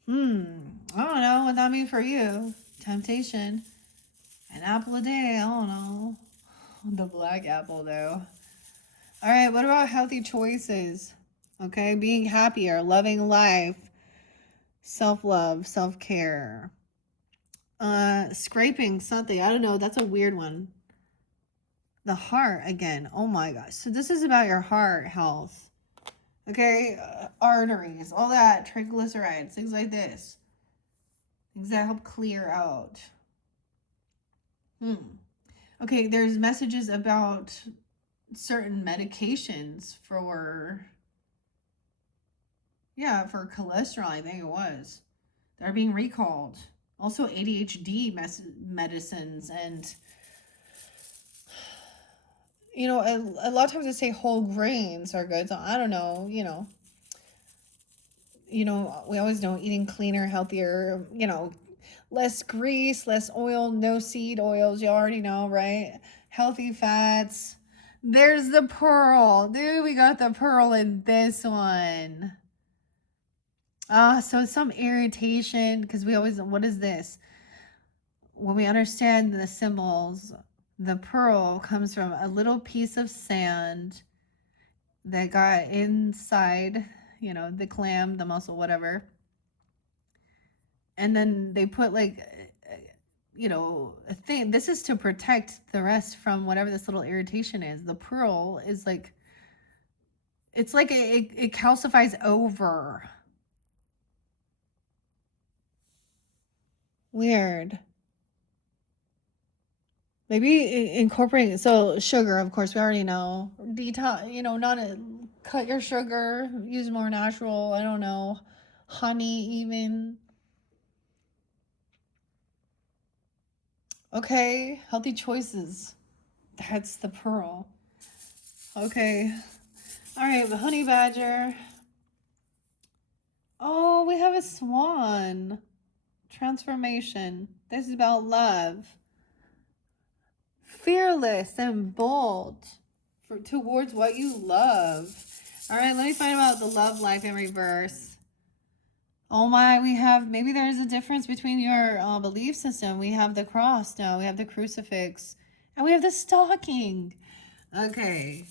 I don't know what that means for you. Temptation. An apple a day, I don't know. The black apple though. All right, what about healthy choices? Okay, being happier, loving life, self-love, self-care. Scraping something. I don't know. That's a weird one. The heart again. Oh my gosh. So this is about your heart health. Okay. Arteries, all that, triglycerides, things like this. Things that help clear out. Okay, there's messages about certain medications for, yeah, for cholesterol, I think it was. They're being recalled. Also ADHD medicines, and a lot of times they say whole grains are good. So I don't know, we always know eating cleaner, healthier, less grease, less oil, no seed oils. You already know, right? Healthy fats. There's the pearl. Dude, we got the pearl in this one. So some irritation because we always, what is this? When we understand the symbols, the pearl comes from a little piece of sand that got inside, the clam, the mussel, whatever. And then they put like, a thing. This is to protect the rest from whatever this little irritation is. The pearl is like, it's like it calcifies over. Weird. Maybe incorporating, so sugar, of course, we already know. Detox, not cut your sugar, use more natural, I don't know, honey even. Okay, healthy choices. That's the pearl. Okay. All right, the honey badger. Oh, we have a swan. Transformation. This is about love. Fearless and bold towards what you love. All right, let me find out the love life in reverse. Oh my, we have, maybe there's a difference between your belief system. We have the cross now, we have the crucifix, and we have the stocking. Okay.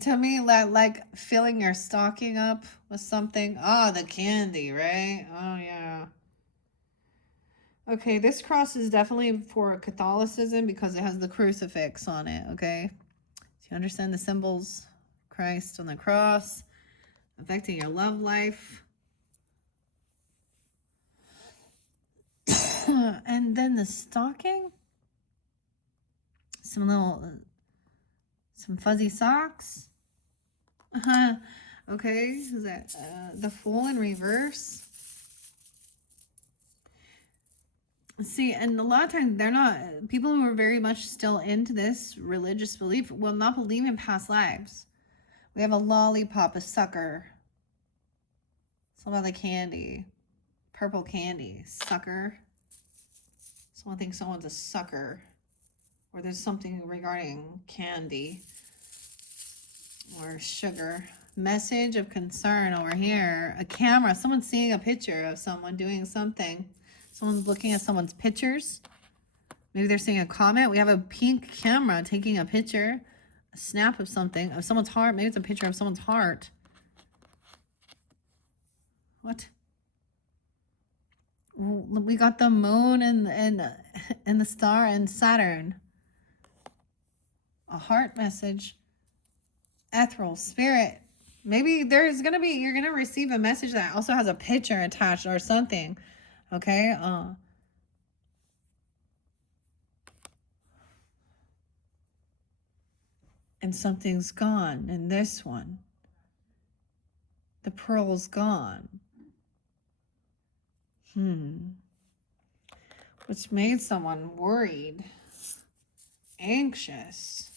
To me, like filling your stocking up with something. Oh, the candy, right? Oh, yeah. Okay, this cross is definitely for Catholicism because it has the crucifix on it, okay? Do you understand the symbols? Christ on the cross, affecting your love life. And then the stocking. Some fuzzy socks. Okay, is that the Fool in reverse? See, and a lot of times they're not, people who are very much still into this religious belief will not believe in past lives. We have a lollipop, a sucker. It's about the candy. Purple candy. Sucker. Someone thinks someone's a sucker. Or there's something regarding candy. Or sugar. Message of concern over here. A camera. Someone's seeing a picture of someone doing something. Someone's looking at someone's pictures. Maybe they're seeing a comment. We have a pink camera taking a picture. A snap of something. Of someone's heart. Maybe it's a picture of someone's heart. What? We got the moon and the star and Saturn. A heart message. Ethereal spirit. Maybe there's gonna be, you're gonna receive a message that also has a picture attached or something. Okay. And something's gone in this one. The pearl's gone. Which made someone worried, anxious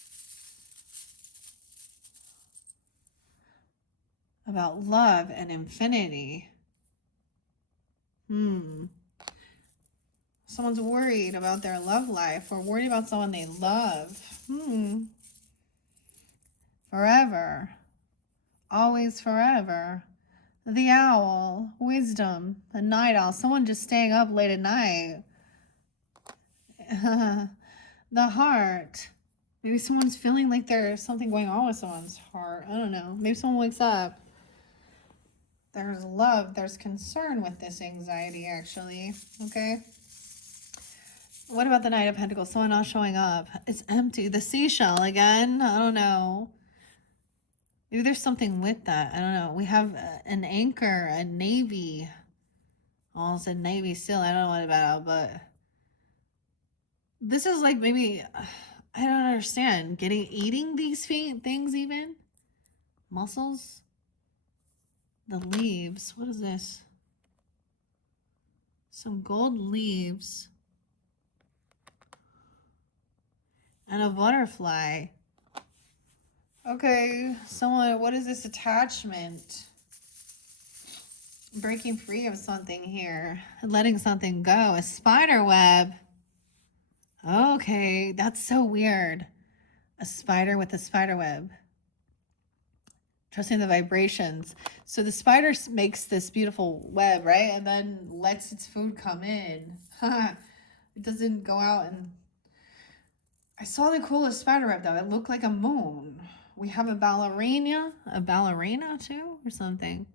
about love and infinity. Someone's worried about their love life or worried about someone they love. Forever. Always forever. The owl. Wisdom. The night owl. Someone just staying up late at night. The heart. Maybe someone's feeling like there's something going on with someone's heart. I don't know. Maybe someone wakes up. There's love. There's concern with this anxiety, actually. Okay. What about the Knight of Pentacles? Someone not showing up. It's empty. The seashell again. I don't know. Maybe there's something with that. I don't know. We have an anchor, a navy. Almost a Navy SEAL. I don't know what about, but This is like maybe, I don't understand. Eating these things even? Mussels? The leaves. What is this? Some gold leaves. And a butterfly. Okay, someone, what is this attachment? Breaking free of something here. Letting something go. A spider web. Okay, that's so weird. A spider with a spider web. Trusting the vibrations. So the spider makes this beautiful web, right? And then lets its food come in. It doesn't go out and... I saw the coolest spider web though. It looked like a moon. We have a ballerina too, or something.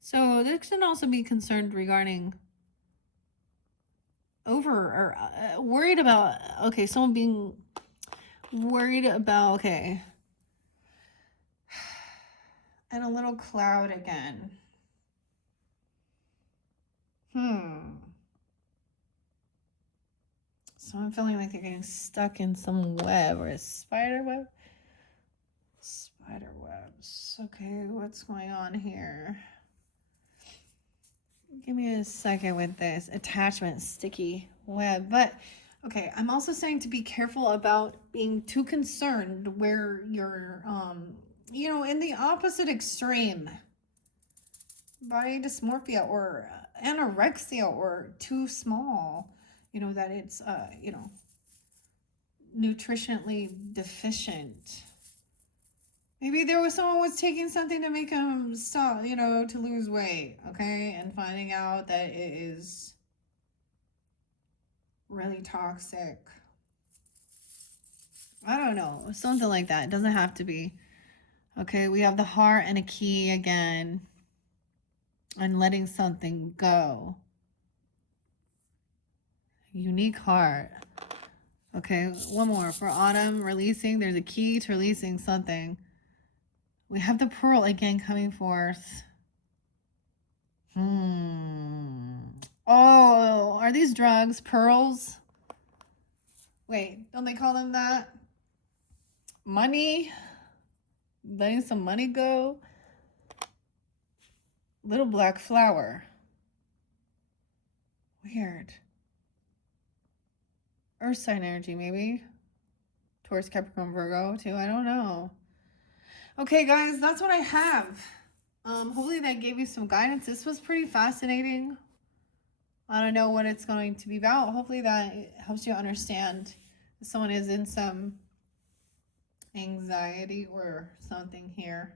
So this can also be concerned regarding worried about, okay, someone being worried about, okay. And a little cloud again. So I'm feeling like they're getting stuck in some web or a spider web. Spider webs. Okay, what's going on here? Give me a second with this attachment, sticky web. But okay, I'm also saying to be careful about being too concerned where you're, in the opposite extreme. Body dysmorphia or anorexia or too small, that it's, nutritionally deficient. Maybe someone was taking something to make him stop, to lose weight, okay? And finding out that it is really toxic. I don't know, something like that. It doesn't have to be. Okay, we have the heart and a key again. And letting something go. Unique heart. Okay, one more. For autumn, releasing. There's a key to releasing something. We have the pearl again coming forth. Oh, are these drugs? Pearls? Wait, don't they call them that? Money? Letting some money go? Little black flower. Weird. Earth sign energy, maybe. Taurus, Capricorn, Virgo, too. I don't know. Okay, guys, that's what I have. Hopefully that gave you some guidance. This was pretty fascinating. I don't know what it's going to be about. Hopefully that helps you understand if someone is in some anxiety or something here.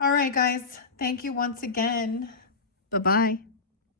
All right, guys. Thank you once again. Bye-bye.